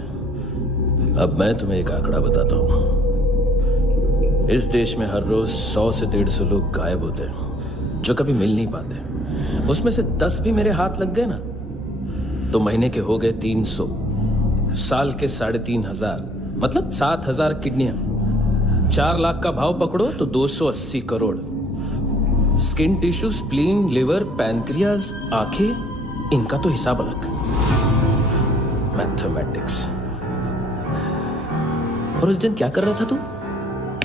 अब मैं तुम्हें एक आंकड़ा बताता हूं। इस देश में हर रोज 100 से 150 लोग गायब होते हैं, जो कभी मिल नहीं पाते। उसमें से 10 भी मेरे हाथ लग गए ना, तो महीने के हो गए 300, साल के 3,500, मतलब 7,000 किडनियां। 4 लाख का भाव पकड़ो तो 280 crore. Skin tissue, spleen, liver, pancreas, आंखें, इनका तो हिसाब अलग। मैथमेटिक्स। और उस दिन क्या कर रहा था तू?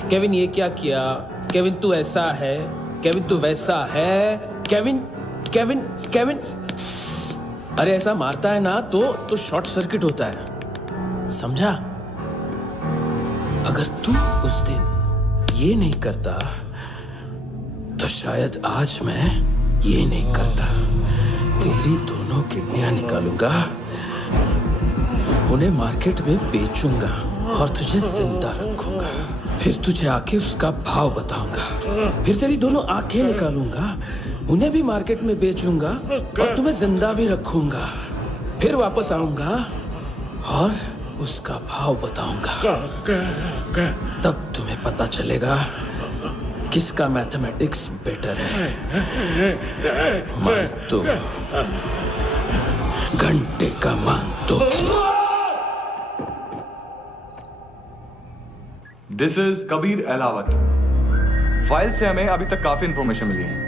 केविन ये क्या किया, केविन तू ऐसा है, केविन तू वैसा है, केविन केविन केविन। अरे ऐसा मारता है ना तो शॉर्ट सर्किट होता है, समझा? अगर तू उस दिन ये नहीं करता तो शायद आज मैं ये नहीं करता। तेरी दोनों किडनियां निकालूंगा, उन्हें मार्केट में बेचूंगा और तुझे जिंदा रखूंगा। फिर तुझे आके उसका भाव बताऊंगा। फिर तेरी दोनों आंखें निकालूंगा, उन्हें भी मार्केट में बेचूंगा और तुम्हें जिंदा भी रखूंगा। फिर वापस आऊंगा और उसका भाव बताऊंगा। तब तुम्हें पता चलेगा किसका मैथमेटिक्स बेटर है। मानतो, घंटे का मानतो। This is Kabir Ahlawat. File से हमें अभी तक काफी इंफॉर्मेशन मिली है।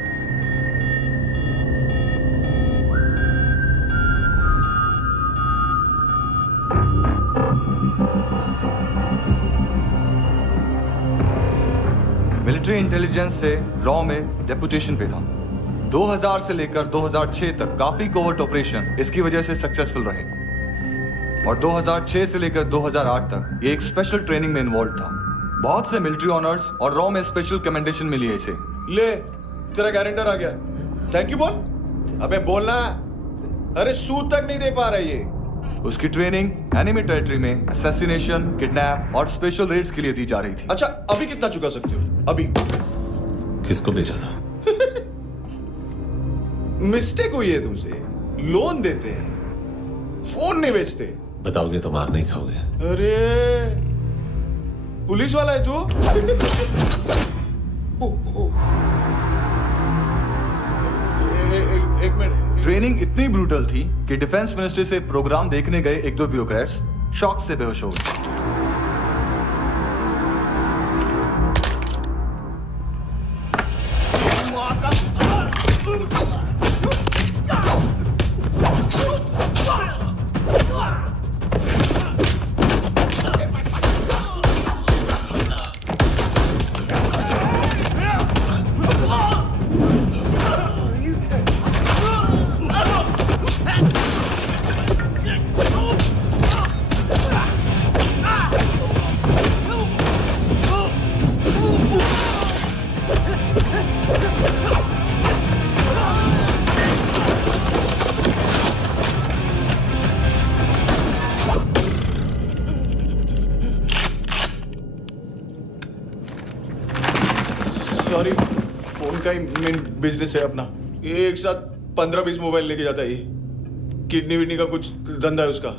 मिलिट्री इंटेलिजेंस से रॉ में डेपुटेशन पे था। 2000 से लेकर 2006 तक काफी कोवर्ट ऑपरेशन इसकी वजह से सक्सेसफुल रहे, और 2006 से लेकर 2008 तक ये एक स्पेशल ट्रेनिंग में इन्वॉल्व था। बहुत से मिलिट्री ऑनर्स और रॉ में स्पेशल कमेंडेशन मिली है इसे। ले, तेरा गारंटर आ गया। थैंक यू बोल। अबे बोलना। अरे सूद तक नहीं दे पा रहा ये। उसकी ट्रेनिंग एनिमी टेरिटरी में असैसिनेशन, किडनैप और स्पेशल रेड्स के लिए दी जा रही थी। अच्छा, अभी कितना चुका सकते हो? अभी किसको भेजा था? मिस्टेक हुई है तुमसे। लोन देते हैं, फोन नहीं बेचते। बताओगे तो मार नहीं खाओगे। अरे पुलिस वाला है तू? एक मिनट। ट्रेनिंग इतनी ब्रूटल थी कि डिफेंस मिनिस्ट्री से प्रोग्राम देखने गए एक दो ब्यूरोक्रेट्स शॉक से बेहोश हो गए। सॉरी, फोन का ही मेन बिजनेस है अपना। एक साथ 15-20 मोबाइल लेके जाता है ये। किडनी विडनी का कुछ धंधा है उसका।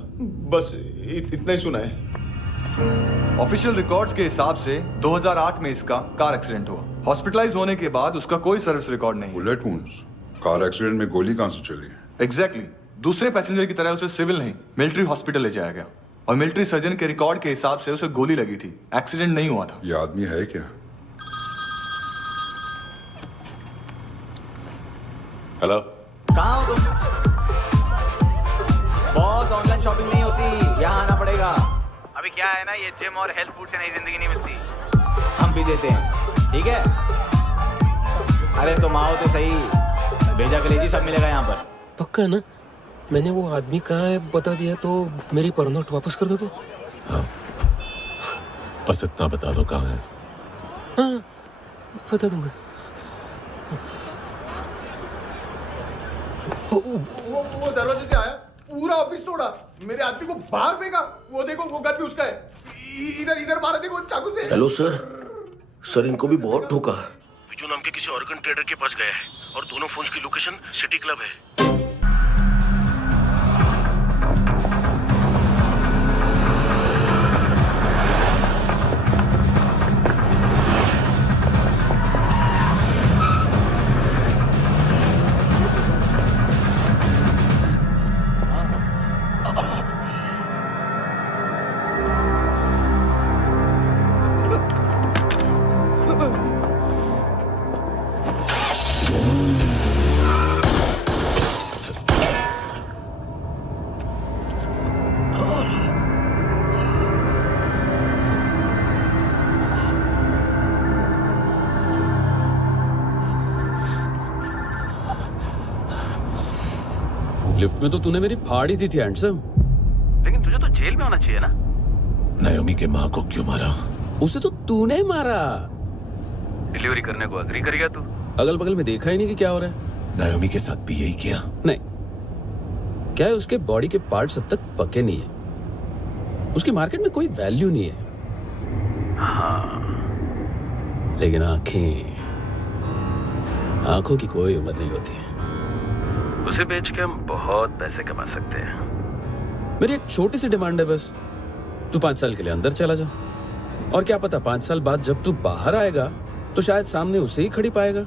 बस इतना ही सुना है। ऑफिशियल रिकॉर्ड्स के हिसाब से 2008 में इसका कार एक्सीडेंट हुआ। हॉस्पिटलाइज होने के बाद उसका कोई सर्विस रिकॉर्ड नहीं। Bullet wounds. कार एक्सीडेंट में गोली कहां से चली? एग्जैक्टली। दूसरे पैसेंजर की तरह उसे सिविल नहीं, मिलिट्री हॉस्पिटल ले जाया गया और मिलिट्री सर्जन के रिकॉर्ड के हिसाब से उसे गोली लगी थी। एक्सीडेंट नहीं हुआ था। ये आदमी है क्या? हेलो, कहाँ हो तुम? बॉस, ऑनलाइन शॉपिंग नहीं होती, यहाँ आना पड़ेगा। अभी क्या है ना, ये जिम और हेल्थ फूड से नई जिंदगी नहीं मिलती। हम भी देते हैं, ठीक है? अरे तुम आओ तो सही, भेजा कलेजी सब मिलेगा यहाँ पर। पक्का ना? मैंने वो आदमी कहाँ है बता दिया तो मेरी पर नोट वापस कर दोगे? हाँ, बस इतना बता दो कहाँ है। हाँ, बता दूंगा। वो दरवाजे से आया, पूरा ऑफिस तोड़ा, मेरे आदमी को बाहर फेंका। वो देखो, वो गन भी उसका है। इधर मारा, देखो चाकू से। हेलो सर, सर इनको भी बहुत ठोका। विजू नाम के किसी ऑर्गन ट्रेडर के पास गया है और दोनों फोन्स की लोकेशन सिटी क्लब है। लिफ्ट में तो तूने मेरी फाड़ ही दी थी हैंडसम। लेकिन तुझे तो जेल में होना चाहिए ना। नायोमी के माँ को क्यों मारा? उसे तो तूने मारा। डिलीवरी करने को अग्री कर गया तू। अगल बगल में देखा ही नहीं कि क्या हो रहा है। नायोमी के साथ भी यही किया? नहीं, क्या है उसके बॉडी के पार्ट्स अब तक पके नहीं है। उसकी मार्केट में कोई वैल्यू नहीं है। हाँ, लेकिन आंखों की कोई उम्र नहीं होती है। उसे बेच के हम बहुत पैसे कमा सकते हैं। मेरी एक छोटी सी डिमांड है बस, तू 5 साल के लिए अंदर चला जा और क्या पता 5 साल बाद जब तू बाहर आएगा तो शायद सामने उसे ही खड़ी पाएगा।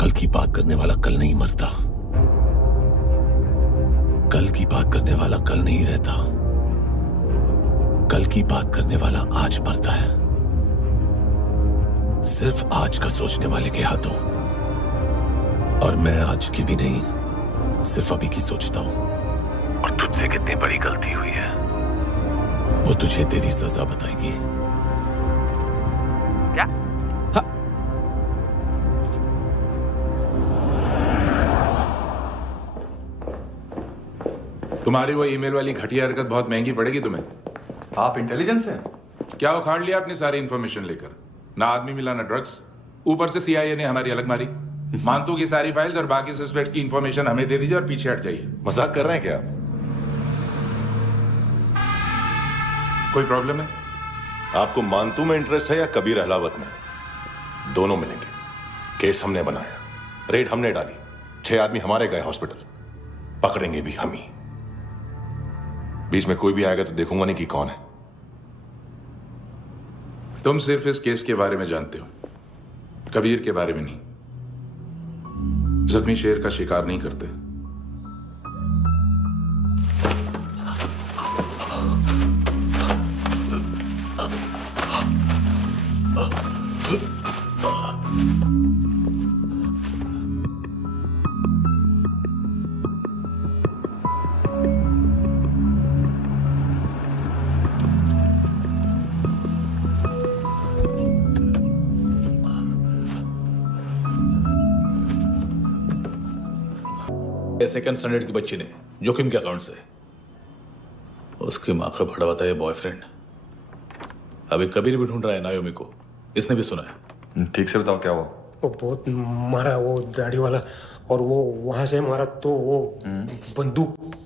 कल की बात करने वाला कल नहीं मरता। कल की बात करने वाला कल नहीं रहता। कल की बात करने वाला आज मरता है। सिर्फ आज का सोचने वाले के हाथों। और मैं आज की भी नहीं, सिर्फ अभी की सोचता हूं। और तुझसे कितनी बड़ी गलती हुई है वो तुझे तेरी सजा बताएगी। क्या? हाँ। तुम्हारी वो ईमेल वाली घटिया हरकत बहुत महंगी पड़ेगी तुम्हें। आप इंटेलिजेंस हैं? क्या उखाड़ लिया अपनी सारी इंफॉर्मेशन लेकर? ना आदमी मिला ना ड्रग्स, ऊपर से सीआईए ने हमारी अलग मारी। मानतू की सारी फाइल्स और बाकी सस्पेक्ट की इंफॉर्मेशन हमें दे दीजिए और पीछे हट जाइए। मजाक कर रहे हैं क्या आप? कोई प्रॉब्लम है? आपको मानतू में इंटरेस्ट है या कबीर अहलावत में? दोनों मिलेंगे। केस हमने बनाया, रेड हमने डाली, 6 आदमी हमारे गए हॉस्पिटल, पकड़ेंगे भी हम ही। बीच में कोई भी आएगा तो देखूंगा नहीं कि कौन है। तुम सिर्फ इस केस के बारे में जानते हो, कबीर के बारे में नहीं। जख्मी शेर का शिकार नहीं करते। सेकंड स्टैंडर्ड की बच्ची ने जोखिम के अकाउंट से उसकी माँ का भड़ा बताया बॉयफ्रेंड। अभी कबीर भी ढूंढ रहा है नायोमी को, इसने भी सुना है। ठीक से बताओ क्या हुआ? वो बहुत मारा, वो दाढ़ी वाला, और वो वहां से मारा तो वो बंदूक।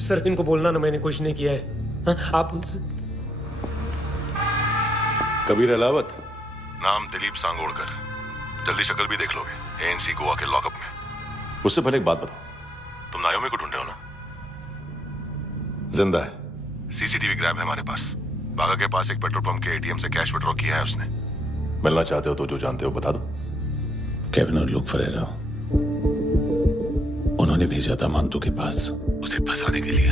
सर इनको बोलना ना मैंने कुछ नहीं किया है। हाँ, आप उनसे। कबीर अहलावत, नाम दिलीप सांगोड़कर। जल्दी शक्ल भी देख लोगे एएनसी गोवा के लॉकअप में। उससे पहले एक बात बताओ, तुम नायोमी को ढूंढ रहे हो ना? जिंदा है, सीसीटीवी ग्रैब है हमारे पास। बागा के पास एक पेट्रोल पंप के एटीएम से कैश विड्रॉ किया है उसने। मिलना चाहते हो तो जो जानते हो बता दो। केविन और लुक फरेरा, उन्होंने भेजा था मानतू के पास उसे फंसाने के लिए।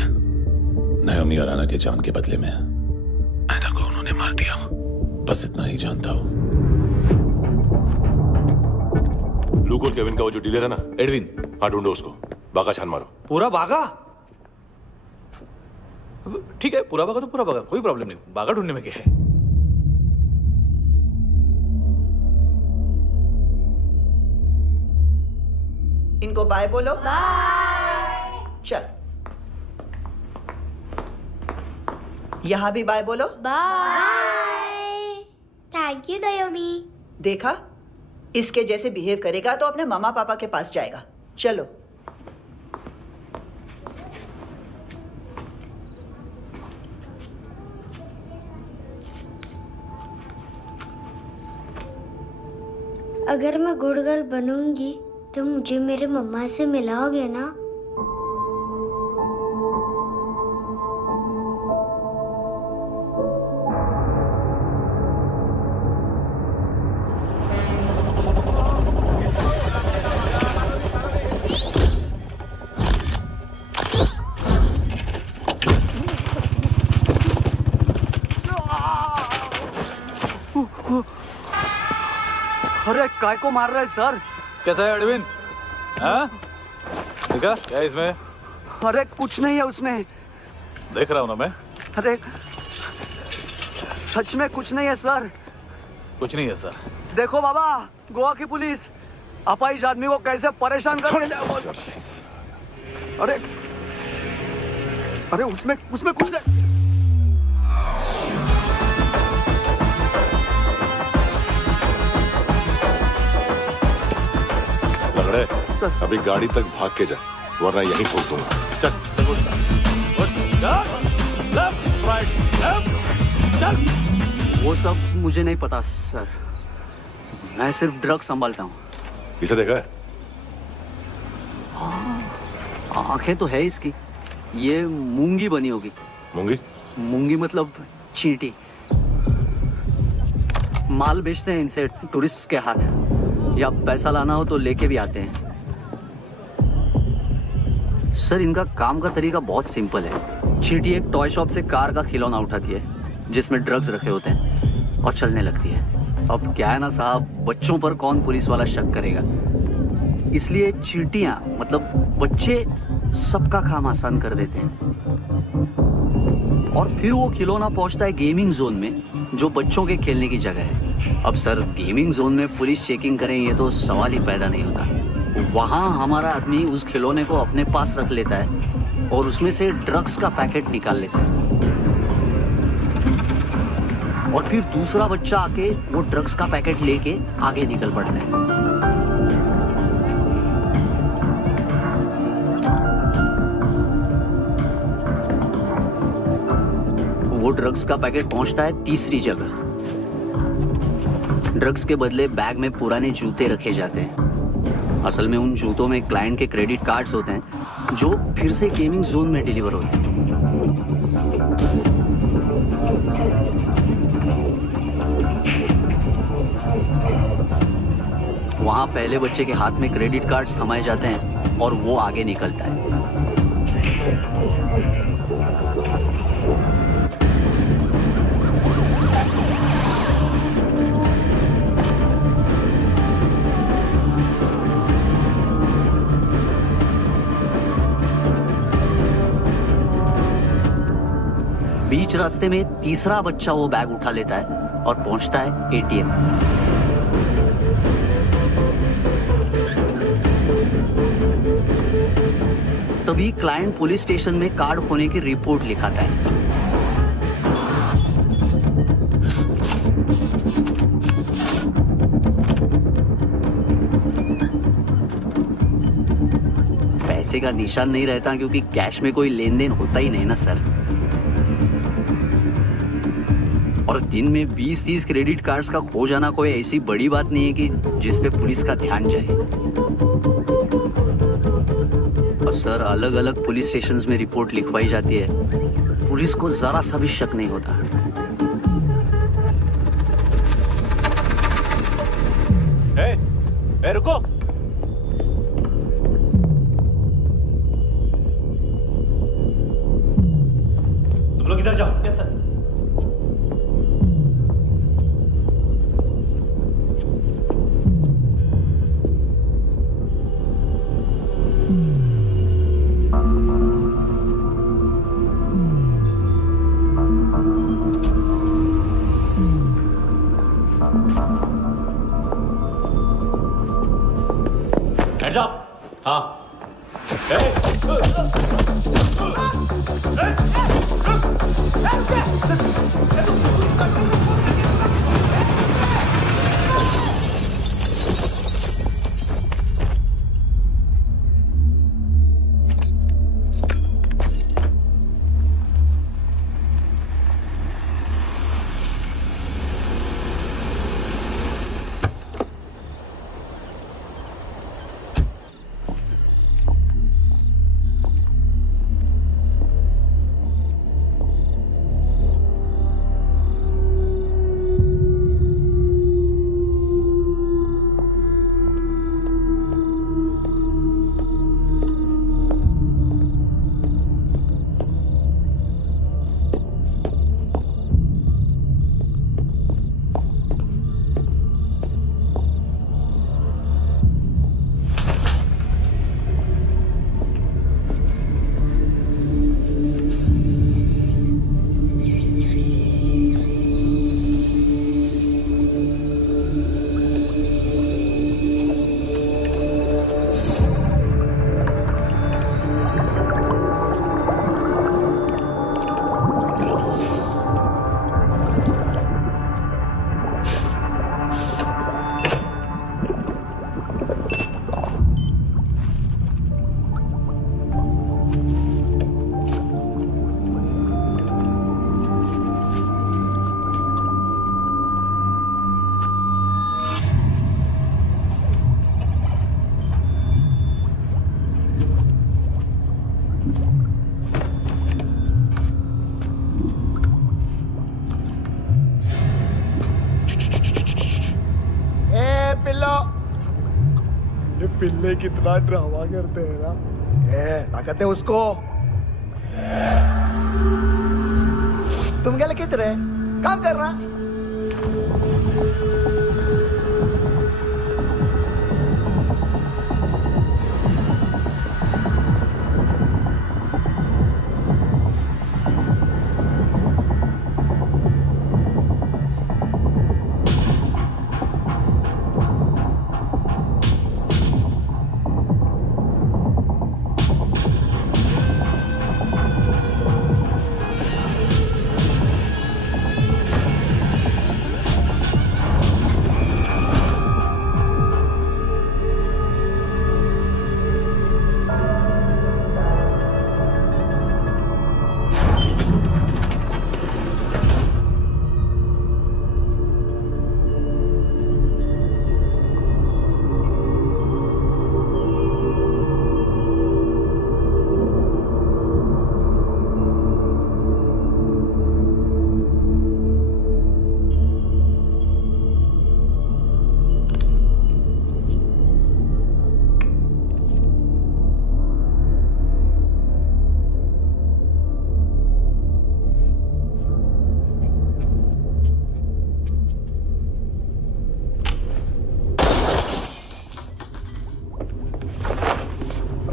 नायोमी और आना के जान के बदले में आना को उन्होंने मार दिया। बस इतना ही जानता हूं। लुक और केविन का वो जो डीलर है ना, एडविन, हाँ ढूंढो उसको। बागा छान मारो। पूरा बागा? ठीक है, पूरा बागा तो पूरा बागा, कोई प्रॉब्लम नहीं। बागा ढूंढने में क्या है? इनको बाय बोलो। बाय। चल, यहां भी बाय बोलो। बाय। Thank you नायोमी। देखा, इसके जैसे बिहेव करेगा तो अपने मामा पापा के पास जाएगा। चलो। अगर मैं गुड गर्ल बनूंगी तो मुझे मेरे मम्मा से मिलाओगे ना? अरे काय को मार रहा है सर? कैसा है एडविन? हाँ? देखा क्या है इसमें? अरे कुछ नहीं है उसमें। देख रहा हूं ना मैं। अरे सच में कुछ नहीं है सर। कुछ नहीं है सर। देखो बाबा, गोवा की पुलिस अपाहिज आदमी को कैसे परेशान कर रही है। अरे अरे उसमें कुछ नहीं। सर, अभी गाड़ी तक भाग के जा, वरना यहीं ठोक दूंगा। चल। वो सब मुझे नहीं पता सर, मैं सिर्फ ड्रग संभालता हूँ। इसे देखा है? आंखें तो है इसकी, ये मूंगी बनी होगी। मूंगी? मूंगी मतलब चींटी। माल बेचते हैं इनसे टूरिस्ट के हाथ, या पैसा लाना हो तो लेके भी आते हैं। सर इनका काम का तरीका बहुत सिंपल है। चींटी एक टॉय शॉप से कार का खिलौना उठाती है जिसमें ड्रग्स रखे होते हैं और चलने लगती है। अब क्या है ना साहब, बच्चों पर कौन पुलिस वाला शक करेगा, इसलिए चींटियां मतलब बच्चे सबका काम आसान कर देते हैं। और फिर वो खिलौना पहुंचता है गेमिंग जोन में, जो बच्चों के खेलने की जगह है। अब सर, गेमिंग जोन में पुलिस चेकिंग करें ये तो सवाल ही पैदा नहीं होता। वहाँ हमारा आदमी उस खिलौने को अपने पास रख लेता है और उसमें से ड्रग्स का पैकेट निकाल लेता है, और फिर दूसरा बच्चा आके वो ड्रग्स का पैकेट लेके आगे निकल पड़ता है। वो ड्रग्स का पैकेट पहुंचता है तीसरी जगह। ड्रग्स के बदले बैग में पुराने जूते रखे जाते हैं। असल में उन जूतों में क्लाइंट के क्रेडिट कार्ड्स होते हैं जो फिर से गेमिंग जोन में डिलीवर होते हैं। वहां पहले बच्चे के हाथ में क्रेडिट कार्ड्स थमाए जाते हैं और वो आगे निकलता है। बीच रास्ते में तीसरा बच्चा वो बैग उठा लेता है और पहुंचता है एटीएम। तभी क्लाइंट पुलिस स्टेशन में कार्ड खोने की रिपोर्ट लिखाता है। पैसे का निशान नहीं रहता क्योंकि कैश में कोई लेन देन होता ही नहीं ना सर। और दिन में 20-30 क्रेडिट कार्ड्स का खो जाना कोई ऐसी बड़ी बात नहीं है कि जिस पे पुलिस का ध्यान जाए। और सर, अलग अलग पुलिस स्टेशंस में रिपोर्ट लिखवाई जाती है, पुलिस को जरा सा भी शक नहीं होता। ए, रुको। तुम लोग इधर जाओ। Yes sir. Hands up! हाँ। पिल्ले कितना ड्रामा करते हैं ना। ताकत है उसको। तुम क्या लिखते रहे? काम कर रहा।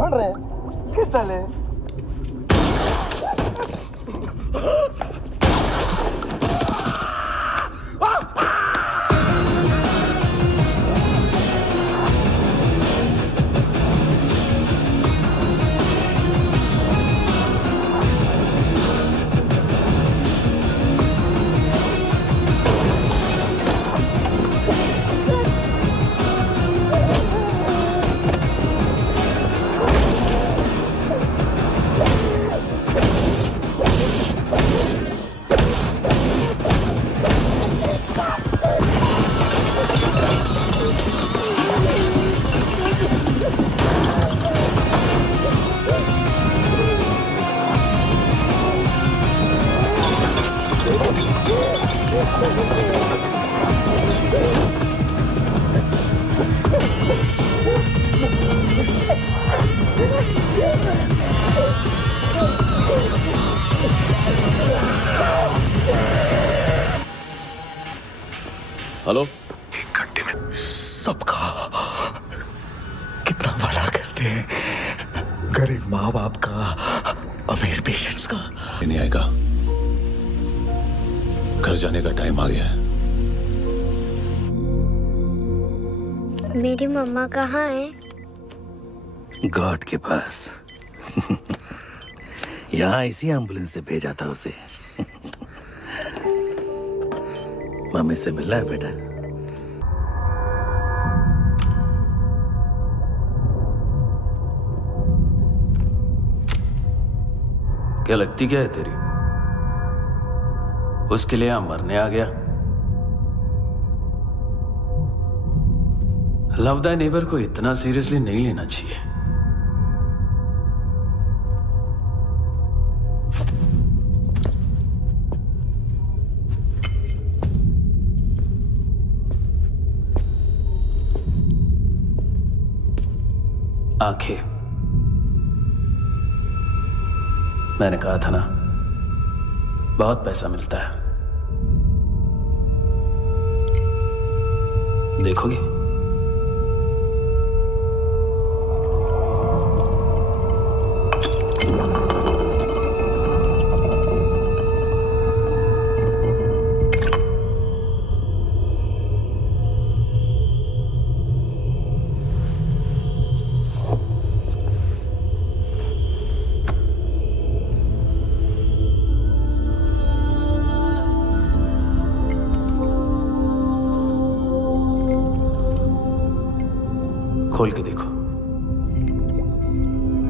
ढूंढ रहे हैं किस साले हेलो। एक घंटे में सबका कितना भला करते हैं, गरीब माँ बाप का, अमीर पेशेंट्स का। ये नहीं आएगा, घर जाने का टाइम आ गया है। मेरी मम्मा कहाँ है? गॉड के पास। यहाँ इसी एम्बुलेंस से भेजा था उसे। मम्मी से मिलना है बेटा। क्या लगती क्या है तेरी? उसके लिए यहां मरने आ गया? लव द नेबर को इतना सीरियसली नहीं लेना चाहिए। आंखें, मैंने कहा था ना, बहुत पैसा मिलता है। देखोगी? खोल के देखो,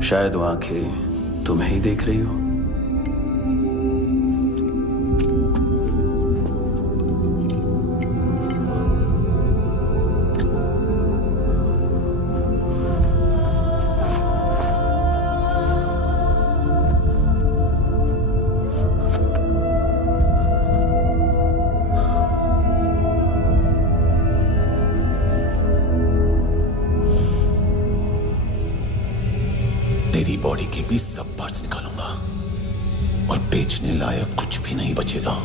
शायद वो आंखें तुम्हें ही देख रही हो। तेरी बॉडी के भी सब पार्ट्स निकालूंगा और बेचने लायक कुछ भी नहीं बचेगा।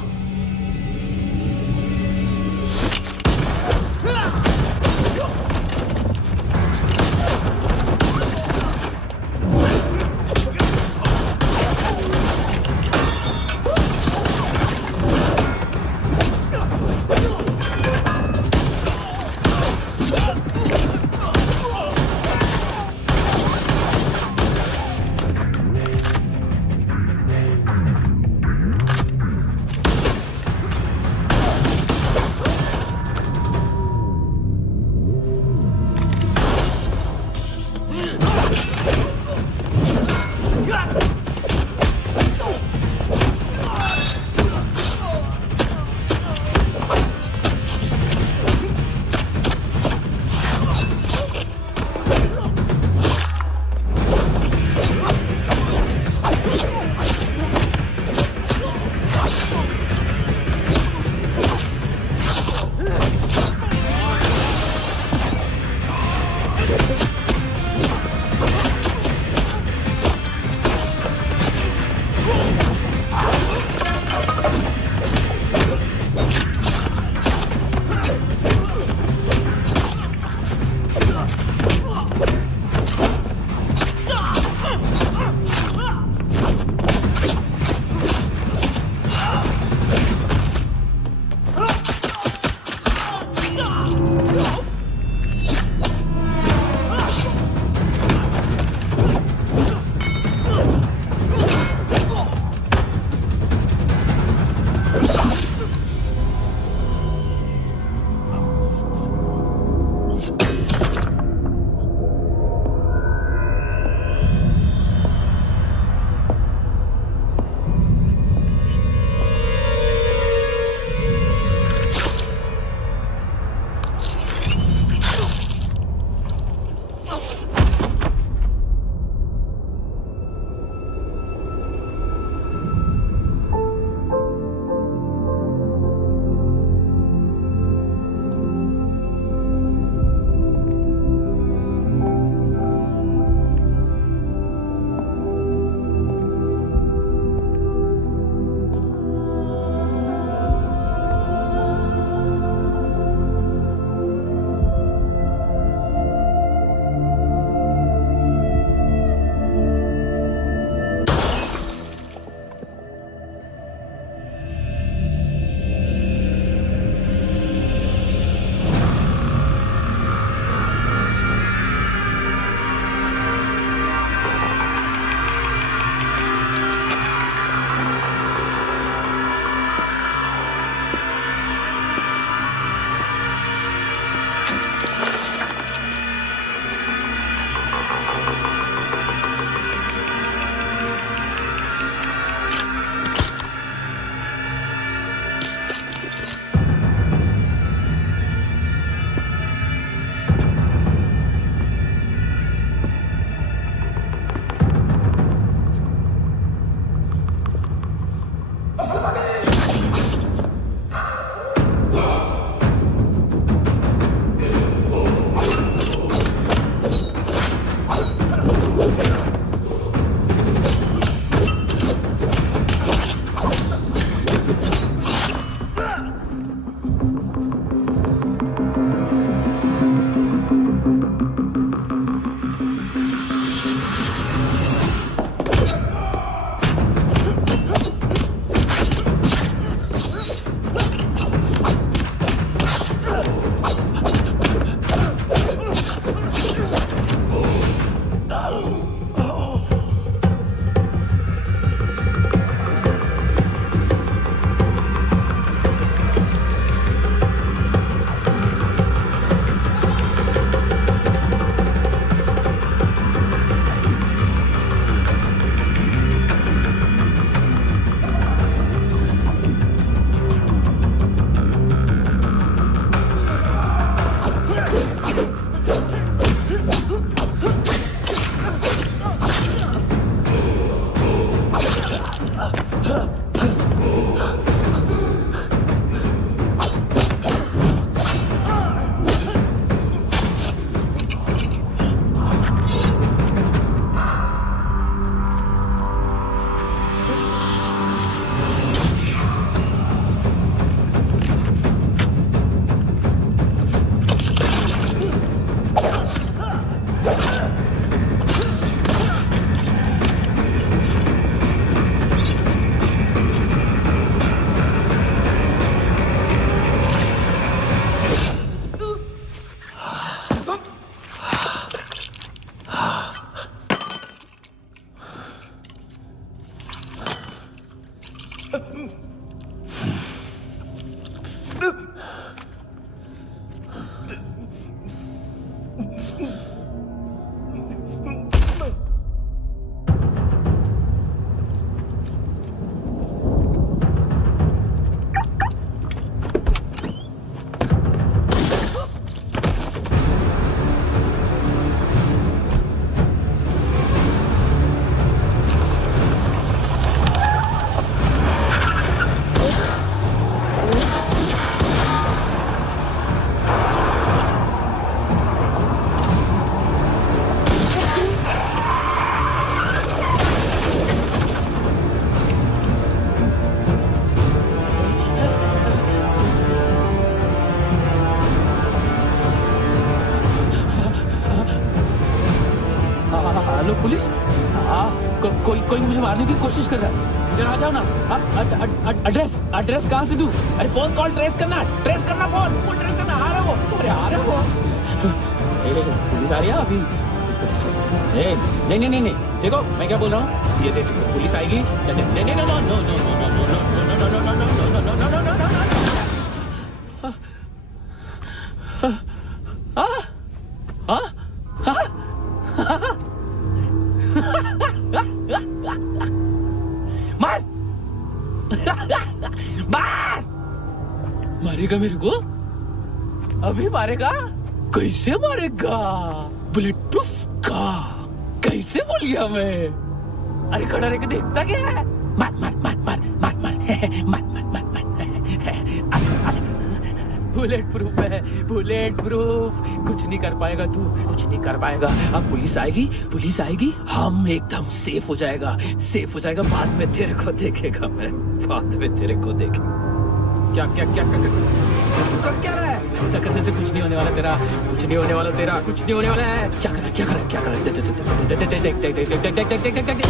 पुलिस कोई मुझे मारने की कोशिश कर रहा है। इधर आ जाओ ना। एड्रेस कहाँ से दूं? अरे फोन कॉल ट्रेस करना फोन ट्रेस करना। आ रहा वो, अरे आ रहा वो। पुलिस आ रही है अभी। नहीं, देखो मैं क्या बोल रहा हूँ, ये देखो पुलिस आएगी। मार मारेगा मेरे को? अभी मारेगा? कैसे मारेगा? बुलेट प्रूफ का कैसे बोल गया मैं? अरे खड़ा रह के देखता क्या है? मार बुलेट प्रूफ है, बुलेट प्रूफ। कुछ नहीं कर पाएगा तू, कुछ नहीं कर पाएगा। अब पुलिस आएगी, हम एकदम सेफ हो जाएगा। बाद में तेरे को देखेगा मैं, बाद में तेरे को देखेगा। क्या कर क्या रहा है? ऐसा करने से कुछ नहीं होने वाला तेरा, कुछ नहीं होने वाला तेरा, कुछ नहीं होने वाला है। क्या कर देख।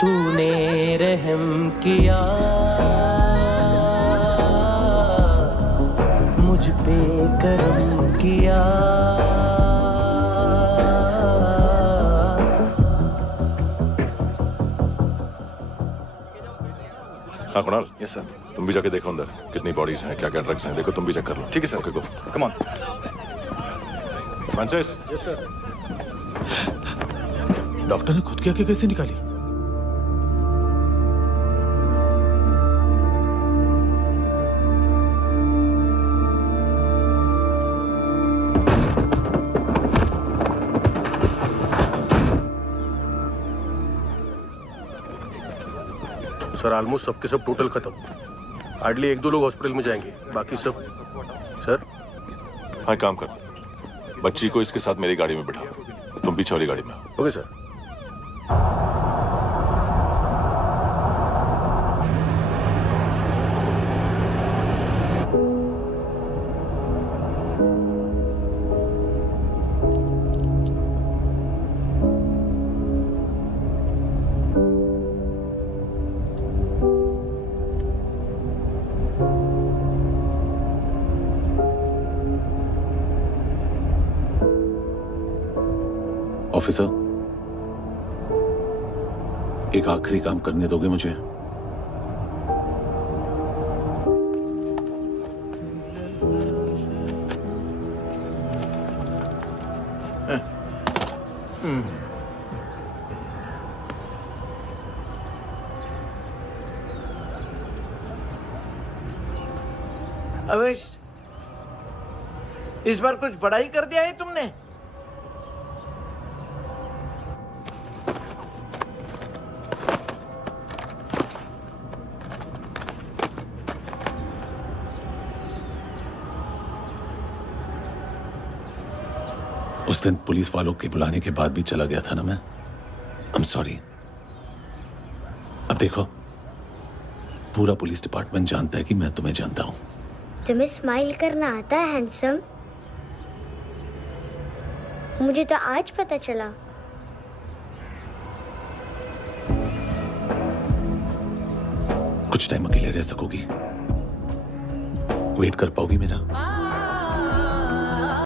तूने रहम किया मुझ पे, करम किया। हाँ कुणाल। Yes sir. तुम भी जाके देखो अंदर कितनी बॉडीज हैं, क्या क्या ड्रग्स हैं, देखो तुम भी चेक कर लो। ठीक है sir. Okay go, come on. Francis. Yes sir. Doctor ने खुद की आंखें कैसे निकाली? सर ऑलमोस्ट सबके सब टोटल खत्म। हार्डली 1-2 लोग हॉस्पिटल में जाएंगे, बाकी सब। सर हाँ काम कर, बच्ची को इसके साथ मेरी गाड़ी में बिठा, तुम पीछे वाली गाड़ी में। Okay sir. ऑफिसर, एक आखिरी काम करने दोगे मुझे? इस बार कुछ बड़ा ही कर दिया है तुमने। उस दिन पुलिस वालों के बुलाने के बाद भी चला गया था ना मैं। I am sorry. अब देखो, पूरा पुलिस डिपार्टमेंट जानता है कि मैं तुम्हें जानता हूं। तुम्हें स्माइल करना आता है हैंडसम? मुझे तो आज पता चला। कुछ टाइम अकेले रह सकोगी? वेट कर पाओगी मेरा?